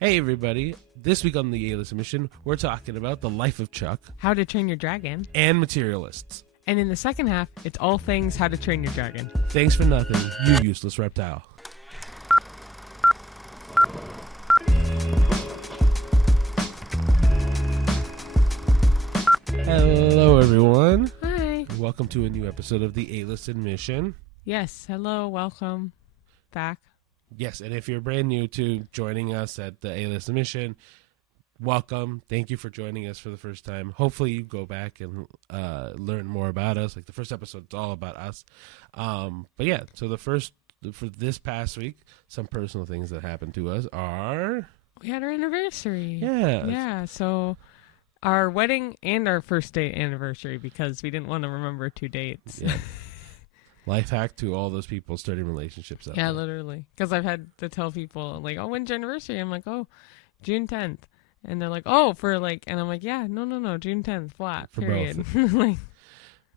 Hey everybody, this week on the A-List Mission, we're talking about The Life of Chuck How to Train Your Dragon. and Materialists. And in the second half, it's all things How to Train Your Dragon. Thanks for nothing, you useless reptile. Hello everyone. Hi. Welcome to a new episode of the A-List Mission. Yes, hello, welcome back. Yes, and if you're brand new to joining us at the A-List Mission, welcome. Thank you for joining us for the first time. Hopefully you go back and learn more about us. Like the first episode is all about us. But yeah, so for this past week, some personal things that happened to us are... We had our anniversary. Yeah. Yeah, so our wedding and our first date anniversary because we didn't want to remember two dates. Yeah. Life hack to all those people starting relationships out Yeah, there. literally. Because I've had to tell people, like, oh, when's your anniversary? I'm like, oh, June 10th. And they're like, oh, for like, and I'm like, yeah, no, June 10th, flat, For period. both. Like,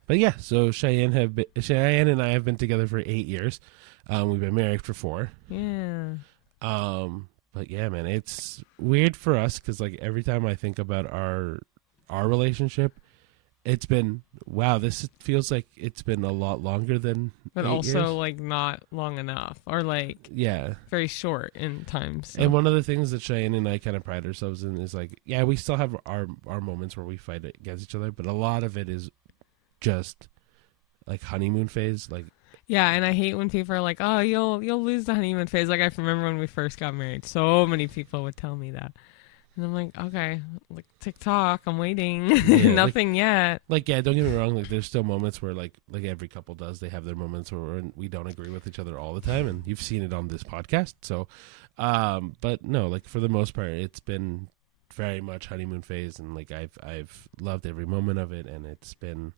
But yeah, so Cheyenne and I have been together for 8 years. We've been married for 4. yeah. But yeah, man, it's weird for us because like every time I think about our relationship, it's been wow. This feels like it's been a lot longer than. But 8 also, years. like, not long enough. Or, like, Yeah. very short in time. So. And one of the things that Cheyenne and I kind of pride ourselves in is like, yeah, we still have our moments where we fight against each other, but a lot of it is just like honeymoon phase. Like, Yeah, and I hate when people are like, oh, you'll lose the honeymoon phase. Like, I remember when we first got married, so many people would tell me that. And I'm like, okay, like TikTok, I'm waiting. Yeah, Nothing yet. like, yeah, don't get me wrong. Like, there's still moments where like every couple does. They have their moments where we don't agree with each other all the time, and you've seen it on this podcast. So, but no, like for the most part, it's been very much honeymoon phase, and like I've loved every moment of it, and it's been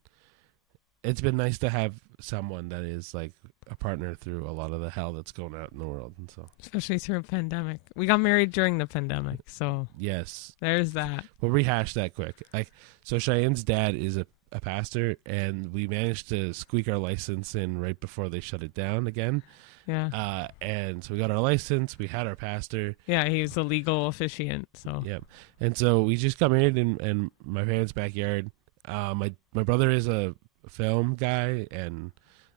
nice to have someone that is like a partner through a lot of the hell that's going out in the world. And so, Especially through a pandemic. We got married during the pandemic, so yes, there's that. we'll rehash that quick. Like, so Cheyenne's dad is a pastor, and we managed to squeak our license in right before they shut it down again. Yeah. And so we got our license, we had our pastor. Yeah, he was a legal officiant, so. Yeah. And so we just got married in my parents' backyard. My brother is a film guy and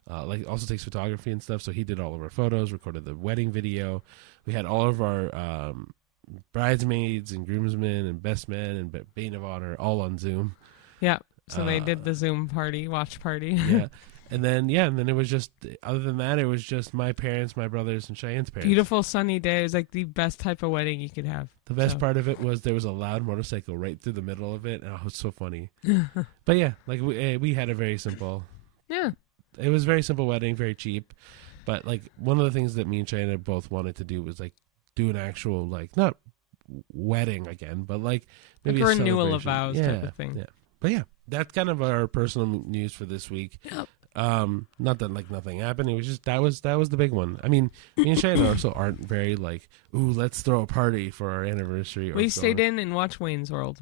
like also takes photography and stuff, so he did all of our photos, recorded the wedding video. We had all of our bridesmaids and groomsmen and best men and bane of honor all on Zoom. Yeah, so they did the Zoom party, watch party. Yeah. And then it was just, other than that, it was just my parents, my brothers, and Cheyenne's parents. Beautiful sunny day. It was like the best type of wedding you could have. The best part of it was there was a loud motorcycle right through the middle of it, and it was so funny. But yeah, like we had a very simple. Yeah. It was a very simple wedding, very cheap. But like one of the things that me and Cheyenne both wanted to do was like do an actual like not wedding again, but like maybe like a a renewal of celebration. vows type of thing. Yeah. But yeah, that's kind of our personal news for this week. Yep. Not that like nothing happened. It was just that was the big one. I mean, me and Cheyenne also aren't very like, ooh, let's throw a party for our anniversary. We stayed in and watched Wayne's World.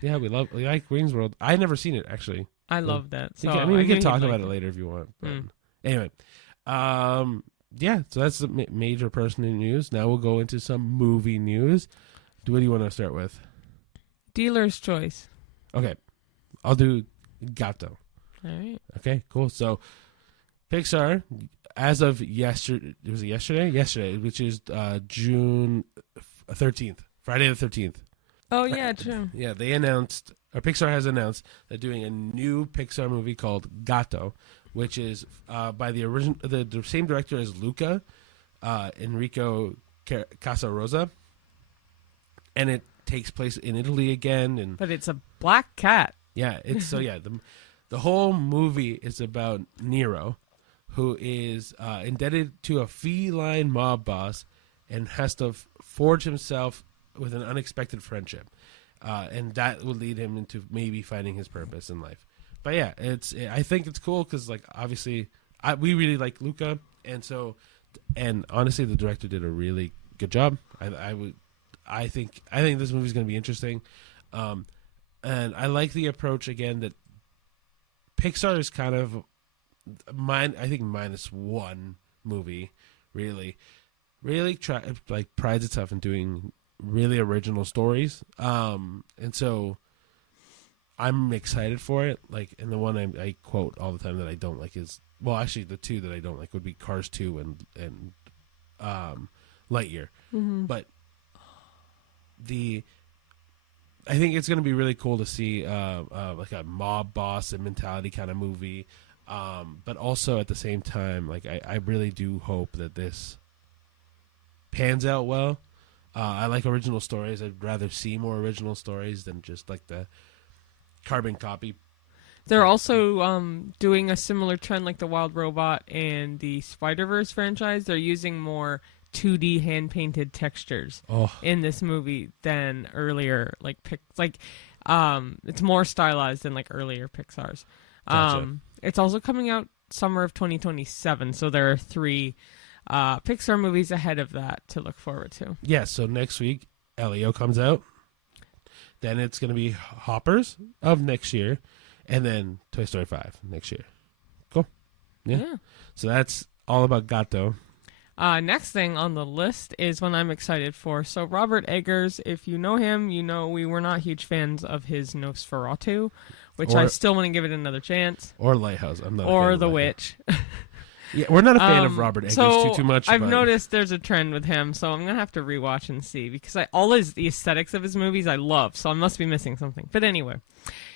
Yeah, we like Wayne's World. I never seen it actually. I loved that. So We can knew talk you'd about like it later if you want. But Mm. Anyway, yeah. So that's the major personal news. Now we'll go into some movie news. What do you want to start with? Dealer's choice. Okay, I'll do Gatto. All right. Okay, cool. So Pixar, as of yesterday, was it yesterday? Yesterday, which is June 13th, Friday the 13th. Oh yeah, true. Yeah, they announced, or Pixar has announced, they're doing a new Pixar movie called Gatto, which is by the same director as Luca, Enrico Casarosa, and it takes place in Italy again. And But it's a black cat. yeah, it's so yeah. The whole movie is about Nero, who is indebted to a feline mob boss and has to forge himself with an unexpected friendship, and that will lead him into maybe finding his purpose in life. But yeah, I think it's cool because like obviously we really like Luca, and honestly the director did a really good job. I think this movie's going to be interesting, and I like the approach again that Pixar is kind of I think minus one movie really prides itself in doing really original stories. And so I'm excited for it. Like, and the one I quote all the time that I don't like is, well, actually the two that I don't like would be Cars 2 and Lightyear. Mm-hmm. But I think it's going to be really cool to see like a mob boss and mentality kind of movie. But also at the same time, like I really do hope that this pans out well. I like original stories. I'd rather see more original stories than just like the carbon copy. They're also doing a similar trend like the Wild Robot and the Spider-Verse franchise. They're using more 2D hand-painted textures in this movie than earlier. It's more stylized than like earlier Pixar's. Gotcha. It's also coming out summer of 2027, so there are 3 Pixar movies ahead of that to look forward to. Yeah, so next week, Elio comes out. Then it's going to be Hoppers of next year. And then Toy Story 5 next year. Cool. Yeah. So that's all about Gatto. Next thing on the list is one I'm excited for. So Robert Eggers, if you know him, you know we were not huge fans of his Nosferatu, which I still want to give it another chance. Or Lighthouse. I'm not. Or The Witch. Yeah, we're not a fan of Robert Eggers too much. I've noticed there's a trend with him, so I'm gonna have to rewatch and see because the aesthetics of his movies I love, so I must be missing something. But anyway,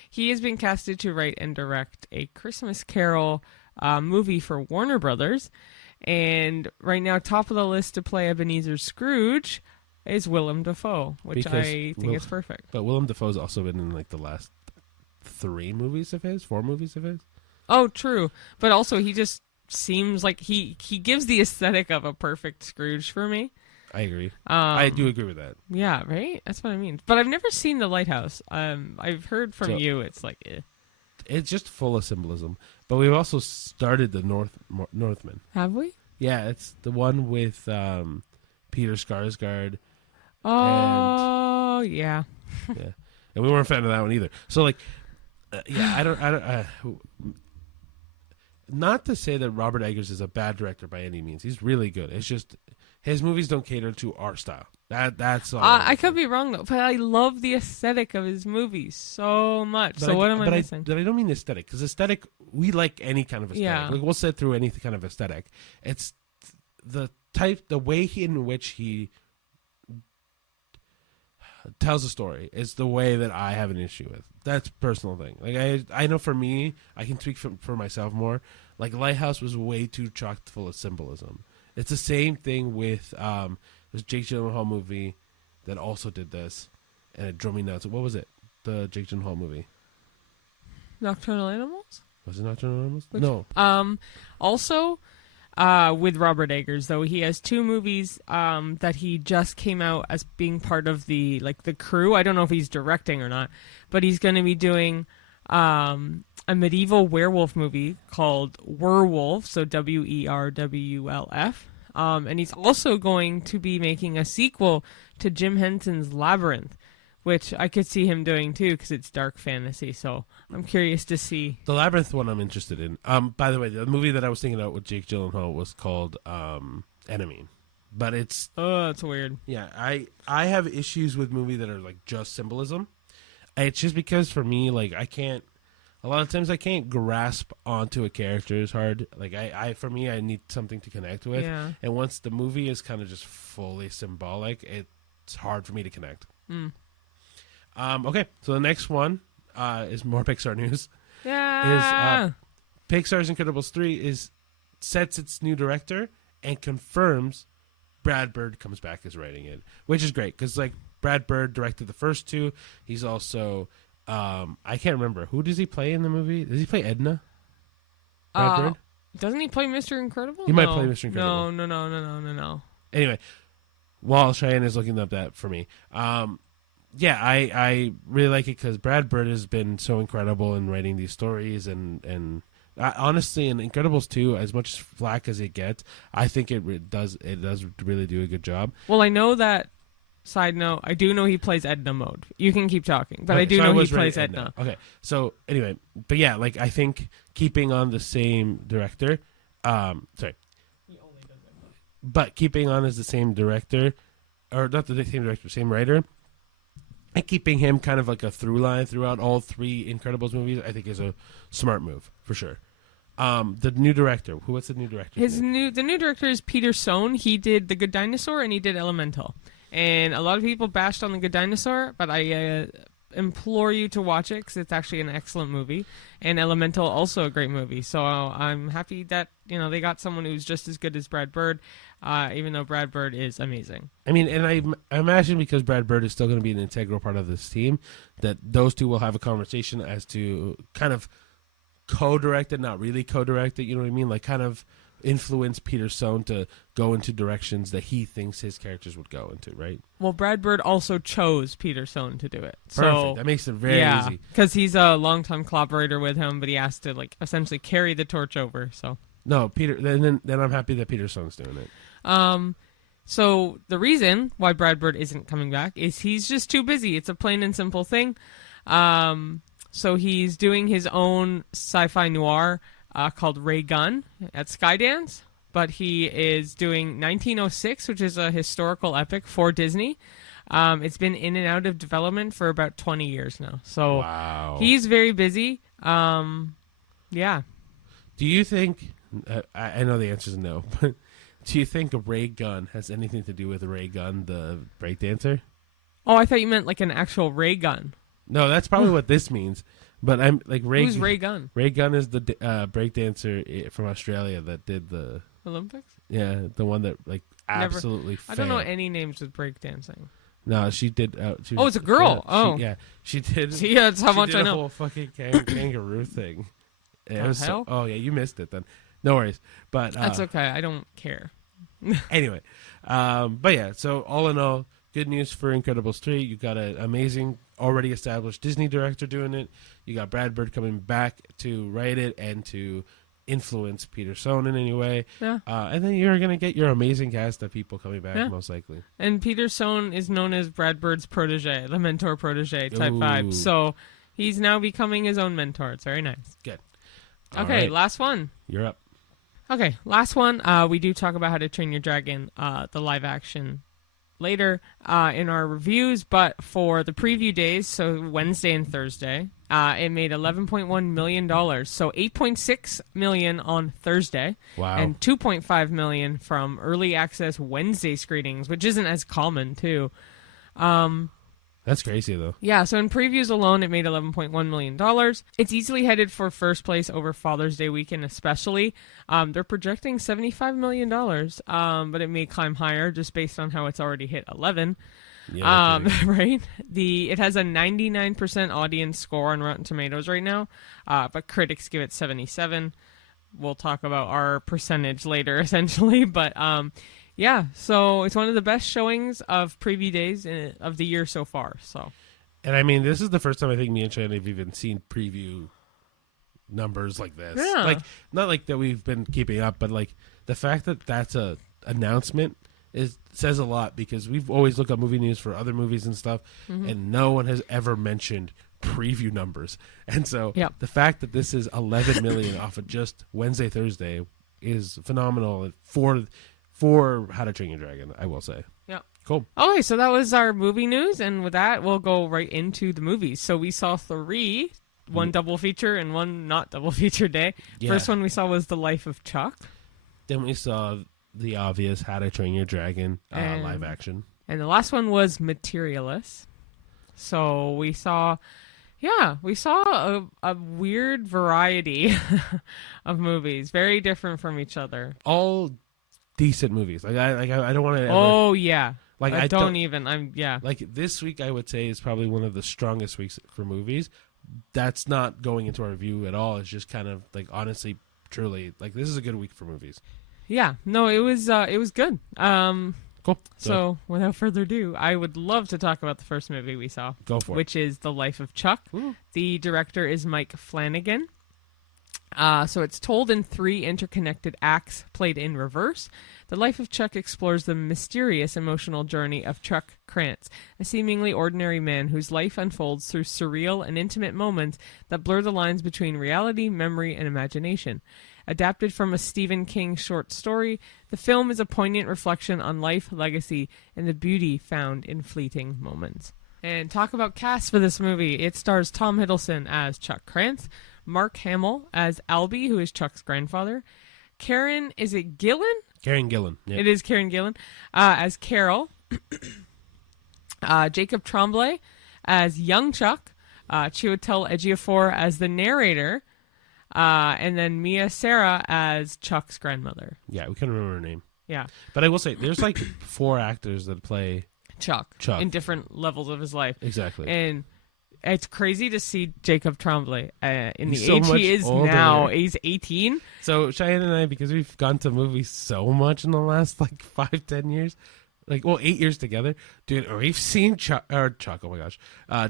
he has been casted to write and direct a Christmas Carol movie for Warner Brothers, and right now top of the list to play Ebenezer Scrooge is Willem Dafoe, which I think is perfect. But Willem Dafoe's also been in like the last 4 movies of his. Oh, true, but also he just seems like he gives the aesthetic of a perfect Scrooge for me. I agree. I do agree with that. Yeah, right? That's what I mean. But I've never seen The Lighthouse. I've heard from you it's like it's just full of symbolism. But we've also started the Northman. Have we? Yeah, it's the one with Peter Skarsgård. Oh, yeah. Yeah. And we weren't a fan of that one either. So like I don't not to say that Robert Eggers is a bad director by any means. He's really good. It's just his movies don't cater to our style. That's all. I could be wrong though, but I love the aesthetic of his movies so much. So what am I missing? But I don't mean aesthetic, because aesthetic, we like any kind of aesthetic. Yeah. Like we'll sit through any kind of aesthetic. It's the way in which he tells a story is the way that I have an issue with. That's a personal thing. Like I know for me, I can speak for myself more. Like Lighthouse was way too chock full of symbolism. It's the same thing with this Jake Gyllenhaal movie that also did this, and it drove me nuts. What was it? The Jake Gyllenhaal movie? Nocturnal Animals? Was it Nocturnal Animals? Which, no. Also, with Robert Eggers, though, he has 2 movies that he just came out as being part of the crew. I don't know if he's directing or not, but he's going to be doing a medieval werewolf movie called Werewolf, so WERWLF. And he's also going to be making a sequel to Jim Henson's Labyrinth, which I could see him doing too because it's dark fantasy. So I'm curious to see. The Labyrinth one I'm interested in. By the way, the movie that I was thinking about with Jake Gyllenhaal was called Enemy. But it's... Oh, that's weird. Yeah, I have issues with movies that are like just symbolism. It's just because for me, like I can't... A lot of times I can't grasp onto a character as hard. Like for me, I need something to connect with. Yeah. And once the movie is kind of just fully symbolic, it's hard for me to connect. Okay, so the next one is more Pixar news. Yeah. Is Pixar's Incredibles 3 sets its new director and confirms Brad Bird comes back as writing it, which is great because like Brad Bird directed the first 2. He's also I can't remember, who does he play in the movie? Does he play Edna? Brad Bird? Doesn't he play Mr. Incredible? He might play Mr. Incredible. No. Anyway, while Cheyenne is looking up that for me, yeah, I really like it because Brad Bird has been so incredible in writing these stories, and honestly, in Incredibles 2, as much flack as it gets, I think it does really do a good job. Well, I know that. Side note, I do know he plays Edna mode. You can keep talking, but Okay, I do know he plays Edna. Okay, so anyway, but yeah, like I think keeping on the same director, but keeping on as the same director, or not the same director, same writer, and keeping him kind of like a through line throughout all three Incredibles movies, I think is a smart move for sure. The new director, what's the new director? The new director is Peter Sohn. He did The Good Dinosaur and he did Elemental. And a lot of people bashed on The Good Dinosaur, but I implore you to watch it because it's actually an excellent movie. And Elemental, also a great movie. So I'm happy that they got someone who's just as good as Brad Bird, even though Brad Bird is amazing. I mean, and I imagine because Brad Bird is still going to be an integral part of this team, that those two will have a conversation as to kind of co-direct it, not really co-direct it, you know what I mean? Like kind of influence Peter Sohn to go into directions that he thinks his characters would go into, right? Well, Brad Bird also chose Peter Sohn to do it. Perfect. So, that makes it very easy. Because he's a longtime collaborator with him, but he has to essentially carry the torch over. So no, Peter. Then I'm happy that Peter Sohn's doing it. So the reason why Brad Bird isn't coming back is he's just too busy. It's a plain and simple thing. So he's doing his own sci-fi noir called Ray Gun at Skydance, but he is doing 1906, which is a historical epic for Disney. It's been in and out of development for about 20 years now. So wow. He's very busy. Yeah. Do you think, I know the answer is no, but do you think Ray Gun has anything to do with Ray Gun, the breakdancer? Oh, I thought you meant like an actual ray gun. No, that's probably what this means. But I'm like Who's Ray Gun? Ray Gun is the breakdancer from Australia that did the Olympics. Yeah, the one that absolutely. I don't know any names with breakdancing. No, she did. It's a girl. She did. See, that's how much I know. The whole fucking kangaroo thing. It was hell? You missed it then. No worries, but that's okay. I don't care. Anyway, but yeah. So all in all, good news for Incredibles 3. You got an amazing, already established Disney director doing it. You got Brad Bird coming back to write it and to influence Peter Sohn in any way. Yeah. And then you're going to get your amazing cast of people coming back, most likely. And Peter Sohn is known as Brad Bird's protege, the mentor-protege type vibe. So he's now becoming his own mentor. It's very nice. Good. Okay, right. Last one. You're up. Okay, last one. We do talk about How to Train Your Dragon, the live action, later in our reviews, but for the preview days, so Wednesday and Thursday, it made $11.1 million. So $8.6 million on Thursday. Wow. And $2.5 million from early access Wednesday screenings, which isn't as common, too. That's crazy, though. Yeah, so in previews alone, it made $11.1 million. It's easily headed for first place over Father's Day weekend, especially. They're projecting $75 million, but it may climb higher just based on how it's already hit 11. Yeah, right? It has a 99% audience score on Rotten Tomatoes right now, but critics give it 77. We'll talk about our percentage later, essentially, but yeah, so it's one of the best showings of preview days of the year so far. So, and I mean, this is the first time I think me and Shannon have even seen preview numbers like this. Yeah. Like, not like that we've been keeping up, but like the fact that that's a announcement says a lot, because we've always looked up movie news for other movies and stuff, and no one has ever mentioned preview numbers. And so the fact that this is 11 million off of just Wednesday, Thursday is phenomenal for How to Train Your Dragon, I will say. Yeah. Cool. Okay, so that was our movie news, and with that, we'll go right into the movies. So we saw 3, one double feature and one not double feature day. Yeah. First one we saw was The Life of Chuck. Then we saw the obvious How to Train Your Dragon live action. And the last one was Materialists. So we saw a weird variety of movies, very different from each other. All decent movies. Like I don't want to. Oh yeah. Like I don't even. Like this week, I would say is probably one of the strongest weeks for movies. That's not going into our review at all. It's just kind of like, honestly, truly, like this is a good week for movies. Yeah. No, it was good. Cool. So without further ado, I would love to talk about the first movie we saw. Go for it. Which is The Life of Chuck. Ooh. The director is Mike Flanagan. So it's told in 3 interconnected acts, played in reverse. The Life of Chuck explores the mysterious emotional journey of Chuck Krantz, a seemingly ordinary man whose life unfolds through surreal and intimate moments that blur the lines between reality, memory, and imagination. Adapted from a Stephen King short story, the film is a poignant reflection on life, legacy, and the beauty found in fleeting moments. And talk about cast for this movie. It stars Tom Hiddleston as Chuck Krantz, Mark Hamill as Albie, who is Chuck's grandfather, Karen, is it Gillan? Karen Gillan. Yep. It is Karen Gillan as Carol, Jacob Tremblay as young Chuck, Chiwetel Ejiofor as the narrator, and then Mia Sarah as Chuck's grandmother. Yeah, we couldn't remember her name. Yeah. But I will say, there's like 4 actors that play Chuck in different levels of his life. Exactly. And it's crazy to see Jacob Tremblay in He's the so age much he is older. now. He's 18. So Cheyenne and I, because we've gone to movies so much in the last like 5-10 years, 8 years together, dude, we've seen Chuck, oh my gosh,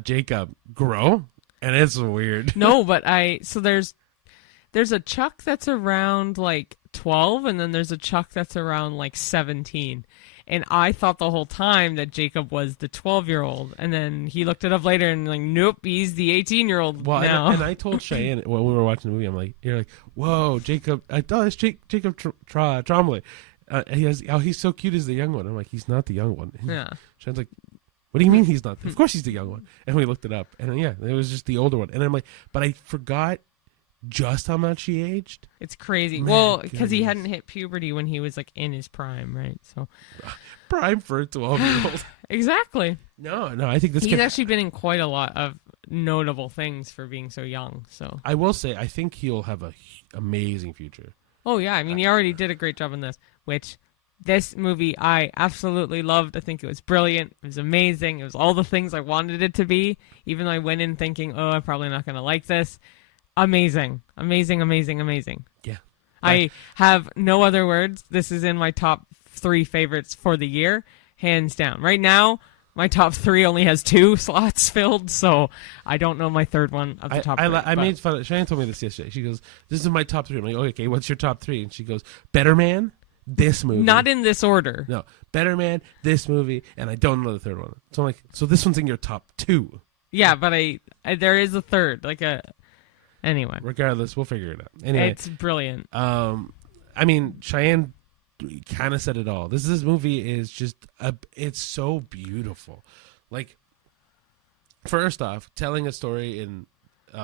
Jacob grow, and it's weird. No, but there's a Chuck that's around like 12, and then there's a Chuck that's around like 17. And I thought the whole time that Jacob was the 12-year-old, and then he looked it up later and like, nope, he's the 18-year-old now. And I told Cheyenne when we were watching the movie, I'm like, you're like, whoa, Jacob, I thought it's Jacob Tremblay. He's so cute as the young one. I'm like, he's not the young one. Yeah. Cheyenne's like, what do you mean he's not? Of course he's the young one. And we looked it up, and yeah, it was just the older one. And I'm like, but I forgot just how much he aged. It's crazy. Man, well, because he hadn't hit puberty when he was like in his prime, right? So prime for a 12-year-old. Exactly. No, I think he's actually been in quite a lot of notable things for being so young. So I will say, I think he'll have a amazing future. Oh yeah, I mean, he already did a great job in this. Which this movie I absolutely loved. I think it was brilliant. It was amazing. It was all the things I wanted it to be. Even though I went in thinking, oh, I'm probably not going to like this. Amazing. Yeah. I have no other words. This is in my top 3 favorites for the year, hands down. Right now, my top 3 only has 2 slots filled, so I don't know my third one of the top 3. I made fun of Cheyenne told me this yesterday. She goes, this is my top 3. I'm like, okay, what's your top 3? And she goes, Better Man, this movie. Not in this order. No, Better Man, this movie, and I don't know the third one. So I'm like, so this one's in your top 2. Yeah, but I there is a third, anyway. Regardless, we'll figure it out. Anyway, it's brilliant. I mean, Cheyenne kind of said it all. This movie is just it's so beautiful. Like, first off, telling a story in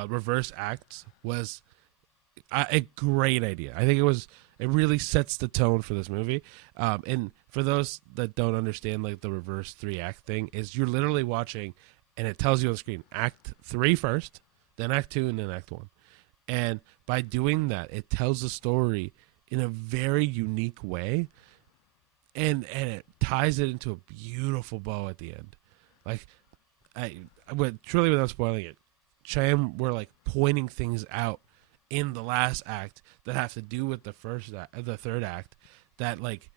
reverse acts was a great idea. I think it really sets the tone for this movie. And for those that don't understand, like, the reverse 3-act thing, is you're literally watching, and it tells you on the screen, Act 3 first, then Act 2, and then Act 1. And by doing that, it tells the story in a very unique way, and it ties it into a beautiful bow at the end. Like, I went truly, without spoiling it, Cheyenne were like pointing things out in the last act that have to do with the third act, that like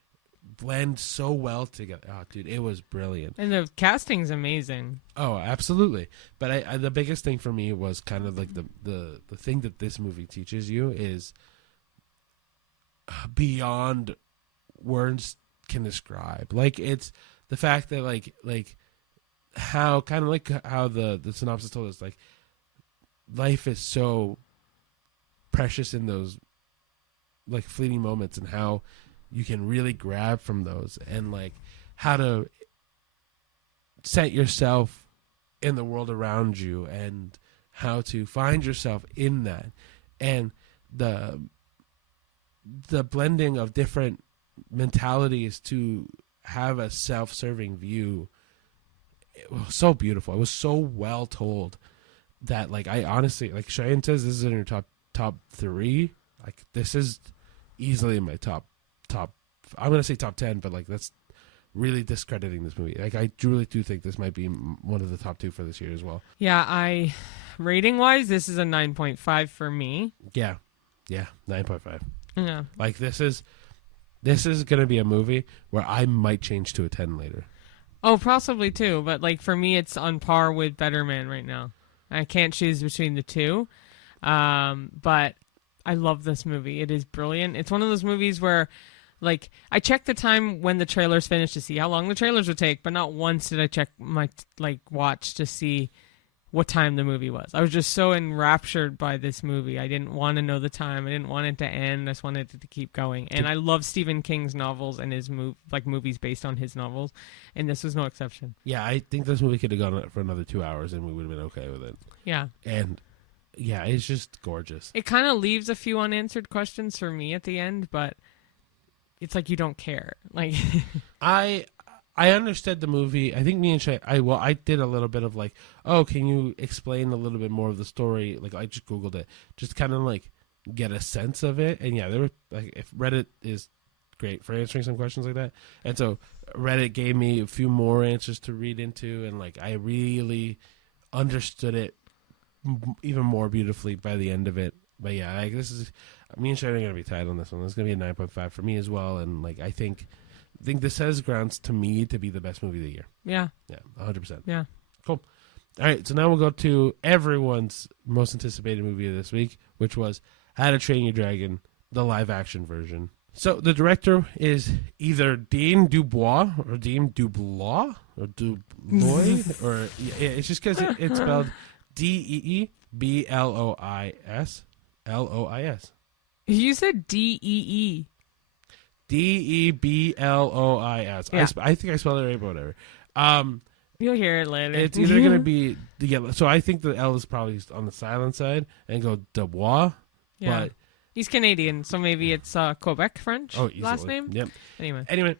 blend so well together. Oh, dude, it was brilliant. And the casting's amazing. Oh, absolutely. But the biggest thing for me was kind of like the thing that this movie teaches you is beyond words can describe. Like, it's the fact that like how, kind of like how the synopsis told us, like, life is so precious in those like fleeting moments, and how you can really grab from those, and like how to set yourself in the world around you, and how to find yourself in that, and the blending of different mentalities to have a self-serving view. It was so beautiful. It was so well told that, like, I honestly, like Cheyenne says, this is in her top 3. Like, this is easily in my top. I'm gonna say top 10, but like, that's really discrediting this movie. Like, I really do think this might be one of the top 2 for this year as well. Yeah, rating wise, this is a 9.5 for me. Yeah, 9.5. Yeah, like this is gonna be a movie where I might change to a 10 later. Oh, possibly too. But like, for me, it's on par with Better Man right now. I can't choose between the 2. But I love this movie. It is brilliant. It's one of those movies where, like, I check the time when the trailers finish to see how long the trailers would take, but not once did I check my watch to see what time the movie was. I was just so enraptured by this movie. I didn't want to know the time. I didn't want it to end. I just wanted it to keep going. And I love Stephen King's novels and his movies based on his novels, and this was no exception. Yeah, I think this movie could have gone for another 2 hours, and we would have been okay with it. Yeah. And yeah, it's just gorgeous. It kind of leaves a few unanswered questions for me at the end, but it's like you don't care. Like I understood the movie. I think me and Shay, I did a little bit of like, oh, can you explain a little bit more of the story? Like, I just Googled it, just kind of like get a sense of it. And yeah, there were like, if Reddit is great for answering some questions like that. And so Reddit gave me a few more answers to read into. And like, I really understood it even more beautifully by the end of it. But yeah, like, me and Shay are going to be tied on this one. It's going to be a 9.5 for me as well. And like, I think this has grounds to me to be the best movie of the year. Yeah. Yeah, 100%. Yeah. Cool. All right, so now we'll go to everyone's most anticipated movie of this week, which was How to Train Your Dragon, the live-action version. So the director is either Dean Dubois or Dean Dublois or Dublois, or yeah, it's just because it's spelled Deeblois. You said Dee. Deblois. Yeah. I think I spelled it right, but whatever. You'll hear it later. It's either going to be the yellow. So I think the L is probably on the silent side and go Dubois. Yeah. But he's Canadian, so maybe it's Quebec French last name. Yep. Anyway,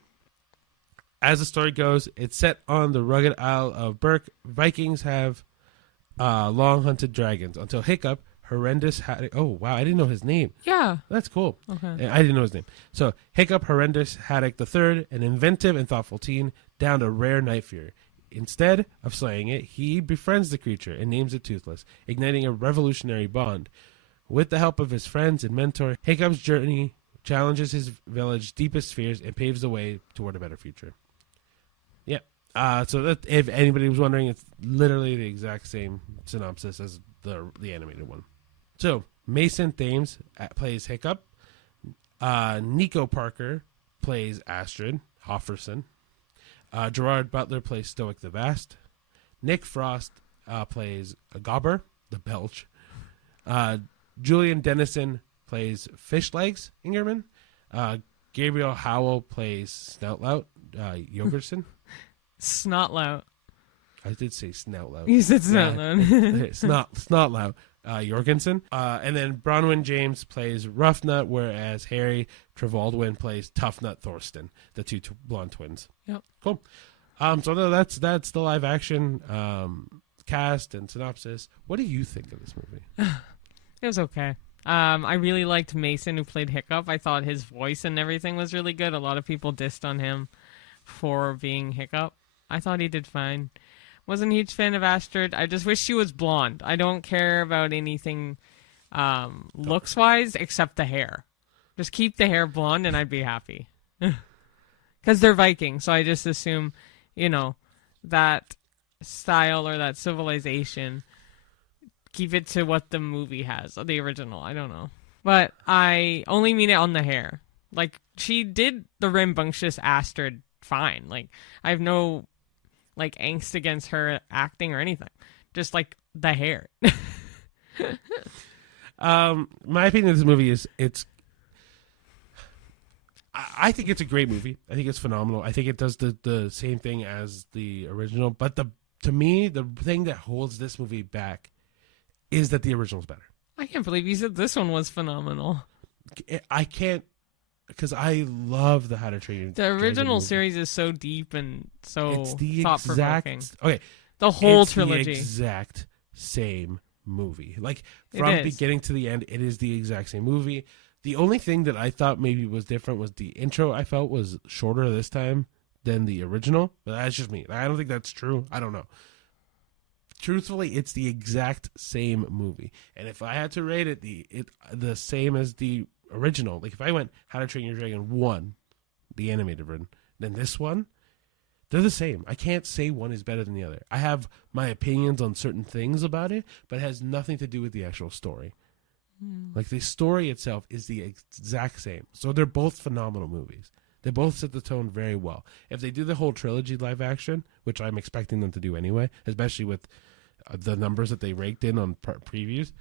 as the story goes, it's set on the rugged Isle of Berk. Vikings have long hunted dragons until Hiccup, horrendous haddock. Oh wow, I didn't know his name. Yeah, that's cool. Okay, I didn't know his name. So Hiccup, horrendous haddock III, an inventive and thoughtful teen, downed a rare night fury. Instead of slaying it, he befriends the creature and names it Toothless, igniting a revolutionary bond. With the help of his friends and mentor, Hiccup's journey challenges his village's deepest fears and paves the way toward a better future. Yeah. So that, if anybody was wondering, it's literally the exact same synopsis as the animated one. So Mason Thames plays Hiccup. Nico Parker plays Astrid Hofferson. Gerard Butler plays Stoic the Vast. Nick Frost plays Gobber the Belch. Julian Dennison plays Fishlegs Ingerman. Gabriel Howell plays Snoutlout Jorgensen. Snotlout. I did say Snoutlout. You said Snotlout. Snotlout Jorgensen. And then Bronwyn James plays Roughnut, whereas Harry Trevaldwin plays Toughnut Thorsten, the two blonde twins. Yep. Cool. So that's the live action cast and synopsis. What do you think of this movie? It was okay. I really liked Mason, who played Hiccup. I thought his voice and everything was really good. A lot of people dissed on him for being Hiccup. I thought he did fine. Wasn't a huge fan of Astrid. I just wish she was blonde. I don't care about anything looks-wise except the hair. Just keep the hair blonde and I'd be happy. Because they're Vikings, so I just assume, that style or that civilization, keep it to what the movie has, or the original. I don't know. But I only mean it on the hair. Like, she did the rambunctious Astrid fine. Like, I have no angst against her acting or anything. Just like the hair. My opinion of this movie is I think it's a great movie. I think it's phenomenal. I think it does the same thing as the original. But to me, the thing that holds this movie back is that the original's better. I can't believe you said this one was phenomenal. I can't, because I love the How to Train Your Dragon. The original series is so deep and so thought-provoking. Okay. The whole it's trilogy. The exact same movie. Like, from beginning to the end, it is the exact same movie. The only thing that I thought maybe was different was the intro. I felt was shorter this time than the original. But that's just me. I don't think that's true. I don't know. Truthfully, it's the exact same movie. And if I had to rate it the same as the original, like if I went How to Train Your Dragon 1, the animated version, then this one, they're the same. I can't say one is better than the other. I have my opinions on certain things about it, but it has nothing to do with the actual story. Like, the story itself is the exact same. So they're both phenomenal movies. They both set the tone very well. If they do the whole trilogy live action, which I'm expecting them to do anyway, especially with the numbers that they raked in on previews.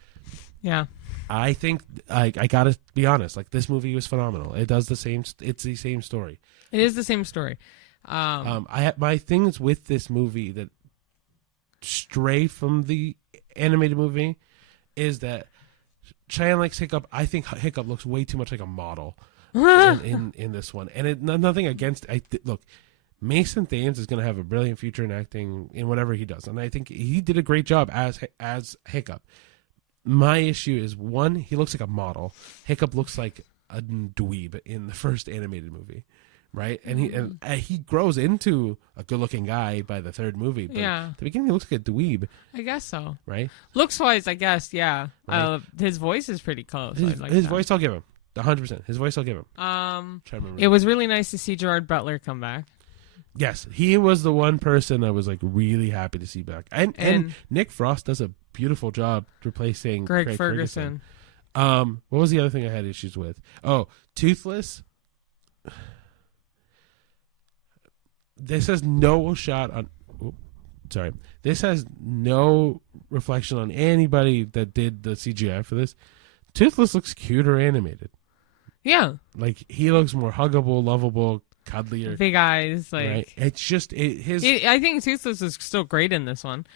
Yeah. I think I gotta be honest. Like, this movie was phenomenal. It does the same. It's the same story. It is the same story. My things with this movie that stray from the animated movie is that Cheyenne likes Hiccup. I think Hiccup looks way too much like a model in this one. And nothing against. Look, Mason Thames is going to have a brilliant future in acting in whatever he does, and I think he did a great job as Hiccup. My issue is, one, he looks like a model. Hiccup looks like a dweeb in the first animated movie, right? And he grows into a good-looking guy by the third movie. But at the beginning, he looks like a dweeb. I guess so. Right? Looks-wise, I guess, yeah. Right. His voice is pretty close. His voice, I'll give him. 100%. His voice, I'll give him. It was really nice to see Gerard Butler come back. Yes, he was the one person I was like really happy to see back. And Nick Frost does a beautiful job replacing Craig Ferguson. What was the other thing I had issues with? Oh, Toothless. This has no shot on. Sorry, this has no reflection on anybody that did the CGI for this. Toothless looks cuter animated. Yeah, like he looks more huggable, lovable, cuddlier, big eyes. Like right? It's just I think Toothless is still great in this one.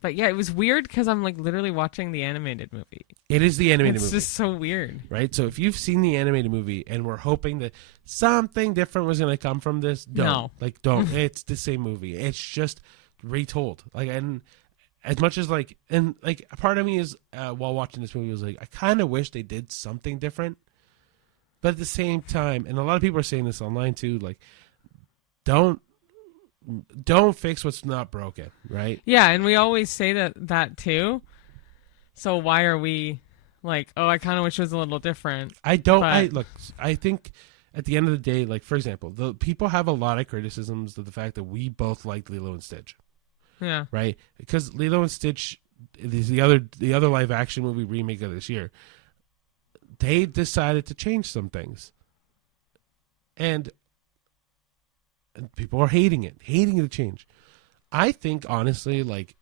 But yeah, it was weird because I'm like literally watching the animated movie. It is the animated movie. It's just so weird. Right? So if you've seen the animated movie and we're hoping that something different was going to come from this, don't. No. Like, don't. It's the same movie. It's just retold. Like, and as much as like, and like, a part of me is, while watching this movie, was like, I kind of wish they did something different. But at the same time, and a lot of people are saying this online too, like, don't fix what's not broken, right? Yeah, and we always say that too. So why are we like, oh, I kind of wish it was a little different. I think at the end of the day, like, for example, the people have a lot of criticisms of the fact that we both liked Lilo and Stitch. Yeah. Right? Because Lilo and Stitch is the other live action movie remake of this year. They decided to change some things. And people are hating the change. I think, honestly, like,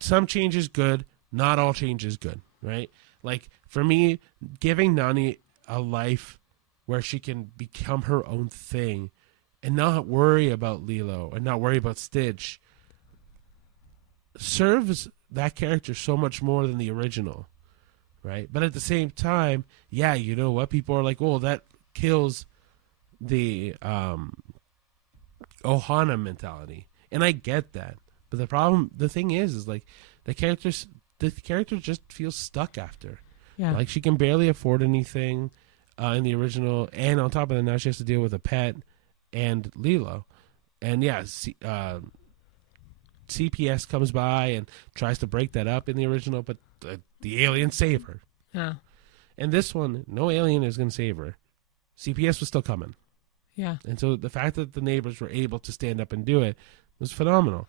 some change is good, not all change is good, right? Like, for me, giving Nani a life where she can become her own thing and not worry about Lilo and not worry about Stitch serves that character so much more than the original, right? But at the same time, yeah, you know what? People are like, oh, that kills the Ohana mentality, and I get that, but the thing is like the character just feels stuck after. Yeah, like she can barely afford anything in the original, and on top of that, now she has to deal with a pet and Lilo, and yeah, CPS comes by and tries to break that up in the original, but the aliens save her. Yeah, and this one, no alien is going to save her. CPS was still coming. Yeah. And so the fact that the neighbors were able to stand up and do it was phenomenal.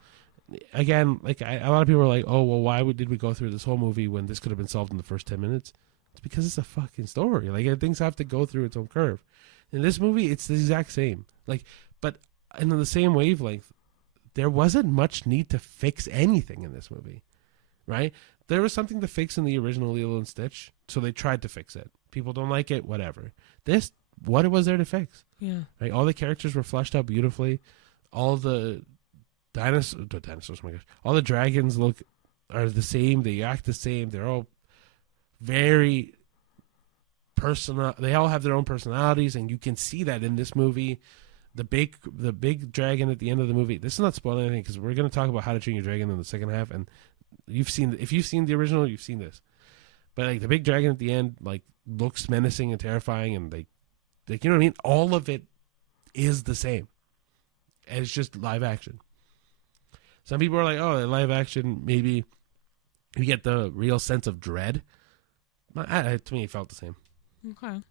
Again, like, a lot of people are like, oh, well, why did we go through this whole movie when this could have been solved in the first 10 minutes? It's because it's a fucking story. Like, things have to go through its own curve. In this movie, it's the exact same. Like, but in the same wavelength, there wasn't much need to fix anything in this movie, right? There was something to fix in the original Lilo and Stitch, so they tried to fix it. People don't like it, whatever. This, what was there to fix? Yeah. Right? All the characters were fleshed out beautifully. All the dinosaurs, oh my gosh, all the dragons are the same. They act the same. They're all very personal. They all have their own personalities, and you can see that in this movie. The big dragon at the end of the movie. This is not spoiling anything because we're going to talk about How to Train Your Dragon in the second half, and if you've seen the original, you've seen this. But like the big dragon at the end, like, looks menacing and terrifying, and like, you know what I mean? All of it is the same. And it's just live action. Some people are like, oh, live action, maybe you get the real sense of dread. To me, it felt the same. Okay.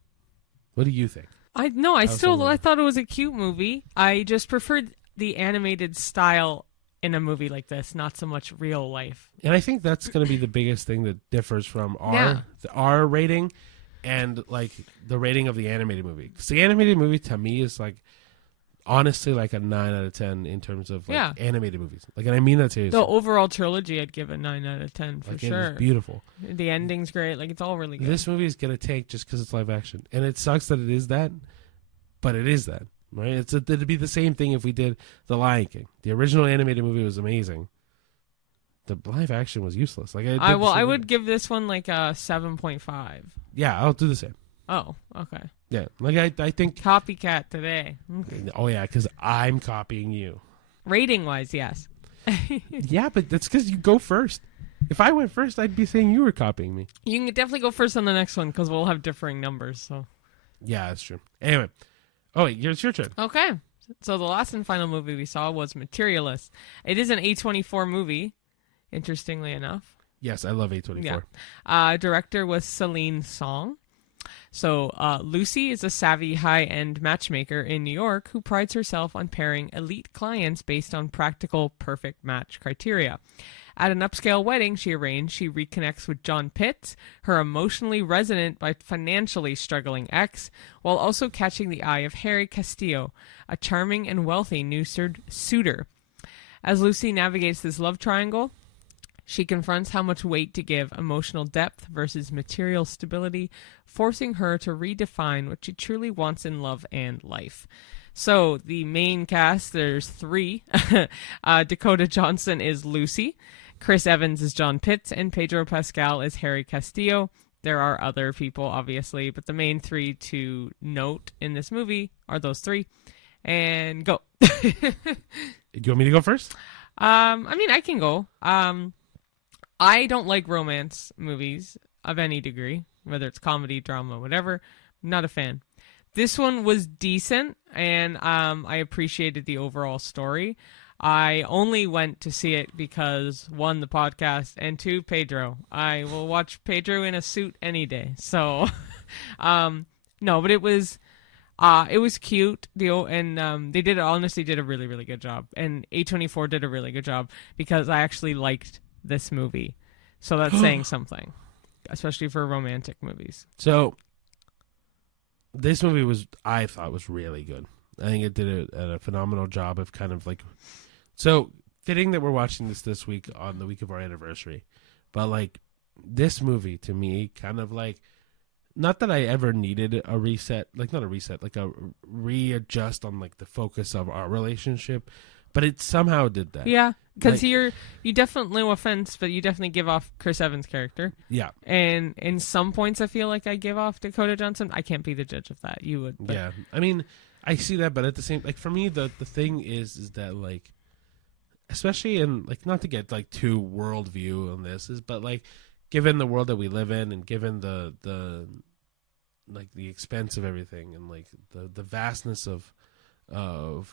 What do you think? I thought it was a cute movie. I just preferred the animated style in a movie like this, not so much real life. And I think that's going to be the biggest thing that differs from our rating and like the rating of the animated movie. Because the animated movie, to me, is like, honestly like a 9 out of 10 in terms of like Yeah. animated movies. Like, and I mean that seriously. The overall trilogy, I'd give a 9 out of 10 for like, sure. It's beautiful. The ending's great. Like, it's all really good. This movie is gonna take just because it's live action, and it sucks that it is that, but it is that, right? It'd be the same thing if we did The Lion King. The original animated movie was amazing. The live action was useless. Like, I would give this one like a 7.5. Yeah, I'll do the same. Oh, okay. Yeah, like I think. Copycat today. Okay. Oh yeah, because I'm copying you. Rating wise, yes. Yeah, but that's because you go first. If I went first, I'd be saying you were copying me. You can definitely go first on the next one because we'll have differing numbers. So. Yeah, that's true. Anyway, it's your turn. Okay. So the last and final movie we saw was Materialists. It is an A24 movie, interestingly enough. Yes, I love A24. Yeah. Director was Celine Song. So Lucy is a savvy high-end matchmaker in New York who prides herself on pairing elite clients based on practical perfect match criteria. At an upscale wedding she reconnects with John Pitts, her emotionally resonant but financially struggling ex, while also catching the eye of Harry Castillo, a charming and wealthy new suitor. As Lucy navigates this love triangle, she confronts how much weight to give emotional depth versus material stability, forcing her to redefine what she truly wants in love and life. So, the main cast, there's 3. Dakota Johnson is Lucy, Chris Evans is John Pitts, and Pedro Pascal is Harry Castillo. There are other people, obviously, but the main 3 to note in this movie are those 3. And go. Do you want me to go first? I mean, I can go. I don't like romance movies of any degree, whether it's comedy, drama, whatever. I'm not a fan. This one was decent, and I appreciated the overall story. I only went to see it because, 1, the podcast, and 2, Pedro. I will watch Pedro in a suit any day. So, no, but it was cute. They honestly did a really, really good job. And A24 did a really good job because I actually liked this movie. So that's saying something, especially for romantic movies. So this movie I thought was really good. I think it did a phenomenal job of kind of like, so fitting that we're watching this week on the week of our anniversary, but like this movie to me kind of like, not that I ever needed a reset, like not a reset, like a readjust on like the focus of our relationship, but it somehow did that. Yeah, because you definitely, no offense, but you definitely give off Chris Evans' character. Yeah. And in some points I feel like I give off Dakota Johnson. I can't be the judge of that. You would. But. Yeah. I mean, I see that, but at the same, like for me, the thing is that like, especially in like, not to get like too worldview on this, but like, given the world that we live in and given the like the expense of everything and like the vastness of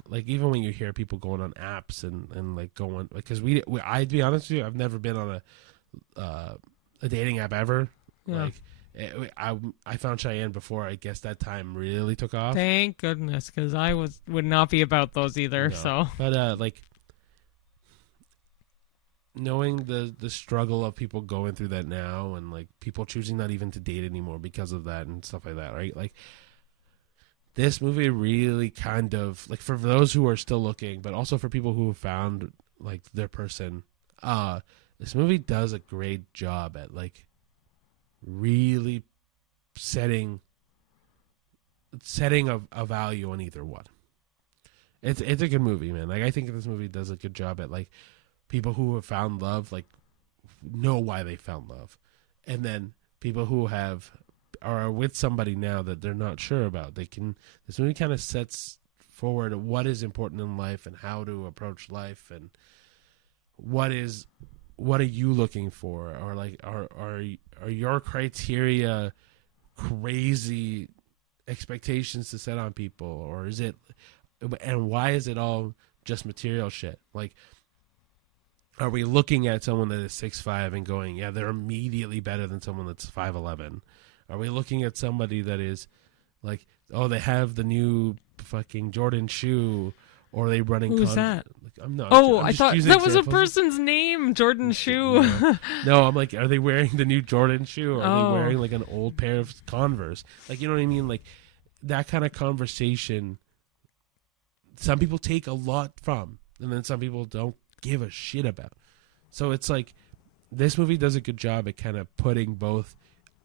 like, even when you hear people going on apps and like going, because I'd be honest with you, I've never been on a dating app ever. Yeah. Like I found Cheyenne before I guess that time really took off. Thank goodness, because I would not be about those either. No. So, but like knowing the struggle of people going through that now, and like people choosing not even to date anymore because of that and stuff like that, right? Like this movie really kind of, like, for those who are still looking, but also for people who have found like their person, this movie does a great job at like really setting a value on either one. It's a good movie, man. Like I think this movie does a good job at like people who have found love, like know why they found love, and then people who are with somebody now that they're not sure about. This movie kind of sets forward what is important in life and how to approach life, and what are you looking for, or like are your criteria crazy expectations to set on people, or is it, and why is it all just material shit? Like, are we looking at someone that is 6'5" and going, yeah, they're immediately better than someone that's 5'11"? Are we looking at somebody that is like, oh, they have the new fucking Jordan shoe, or are they running? Who's that? Like, I'm not. Oh, I'm I thought that was a examples. person's name, Jordan Shoe. No, I'm like, are they wearing the new Jordan shoe, or are Oh. they wearing like an old pair of Converse? Like, you know what I mean? Like that kind of conversation some people take a lot from, and then some people don't give a shit about. So it's like this movie does a good job at kind of putting both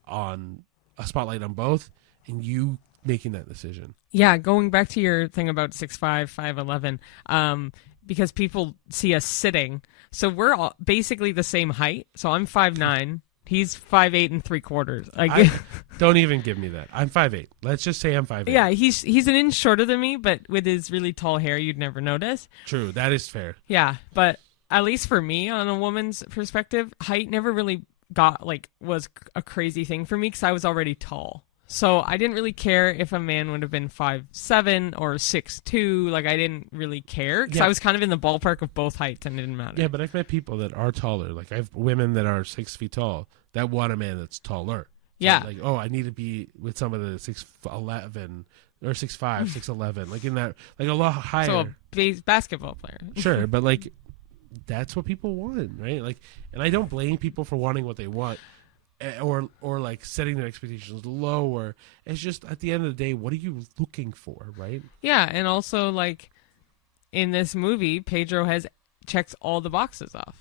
on a spotlight on both, and you making that decision. Yeah, going back to your thing about 6'5", 5'11", because people see us sitting, so we're all basically the same height. So I'm 5'9", he's 5'8 3/4". Like, don't even give me that. I'm 5'8". Let's just say I'm 5'8". Yeah, he's an inch shorter than me, but with his really tall hair, you'd never notice. True, that is fair. Yeah, but at least for me, on a woman's perspective, height never really was a crazy thing for me because I was already tall. So I didn't really care if a man would have been 5'7" or 6'2". Like, I didn't really care because I was kind of in the ballpark of both heights, and it didn't matter. Yeah, but I've met people that are taller. Like, I have women that are 6 feet tall that want a man that's taller. So yeah. Like, oh, I need to be with someone that is 6'11" or 6'5", 6'11", like in that, like a lot higher. So a basketball player. Sure, but like, that's what people want, right? Like, and I don't blame people for wanting what they want, or like setting their expectations lower. It's just at the end of the day, what are you looking for, right? Yeah, and also like in this movie, Pedro checks all the boxes off.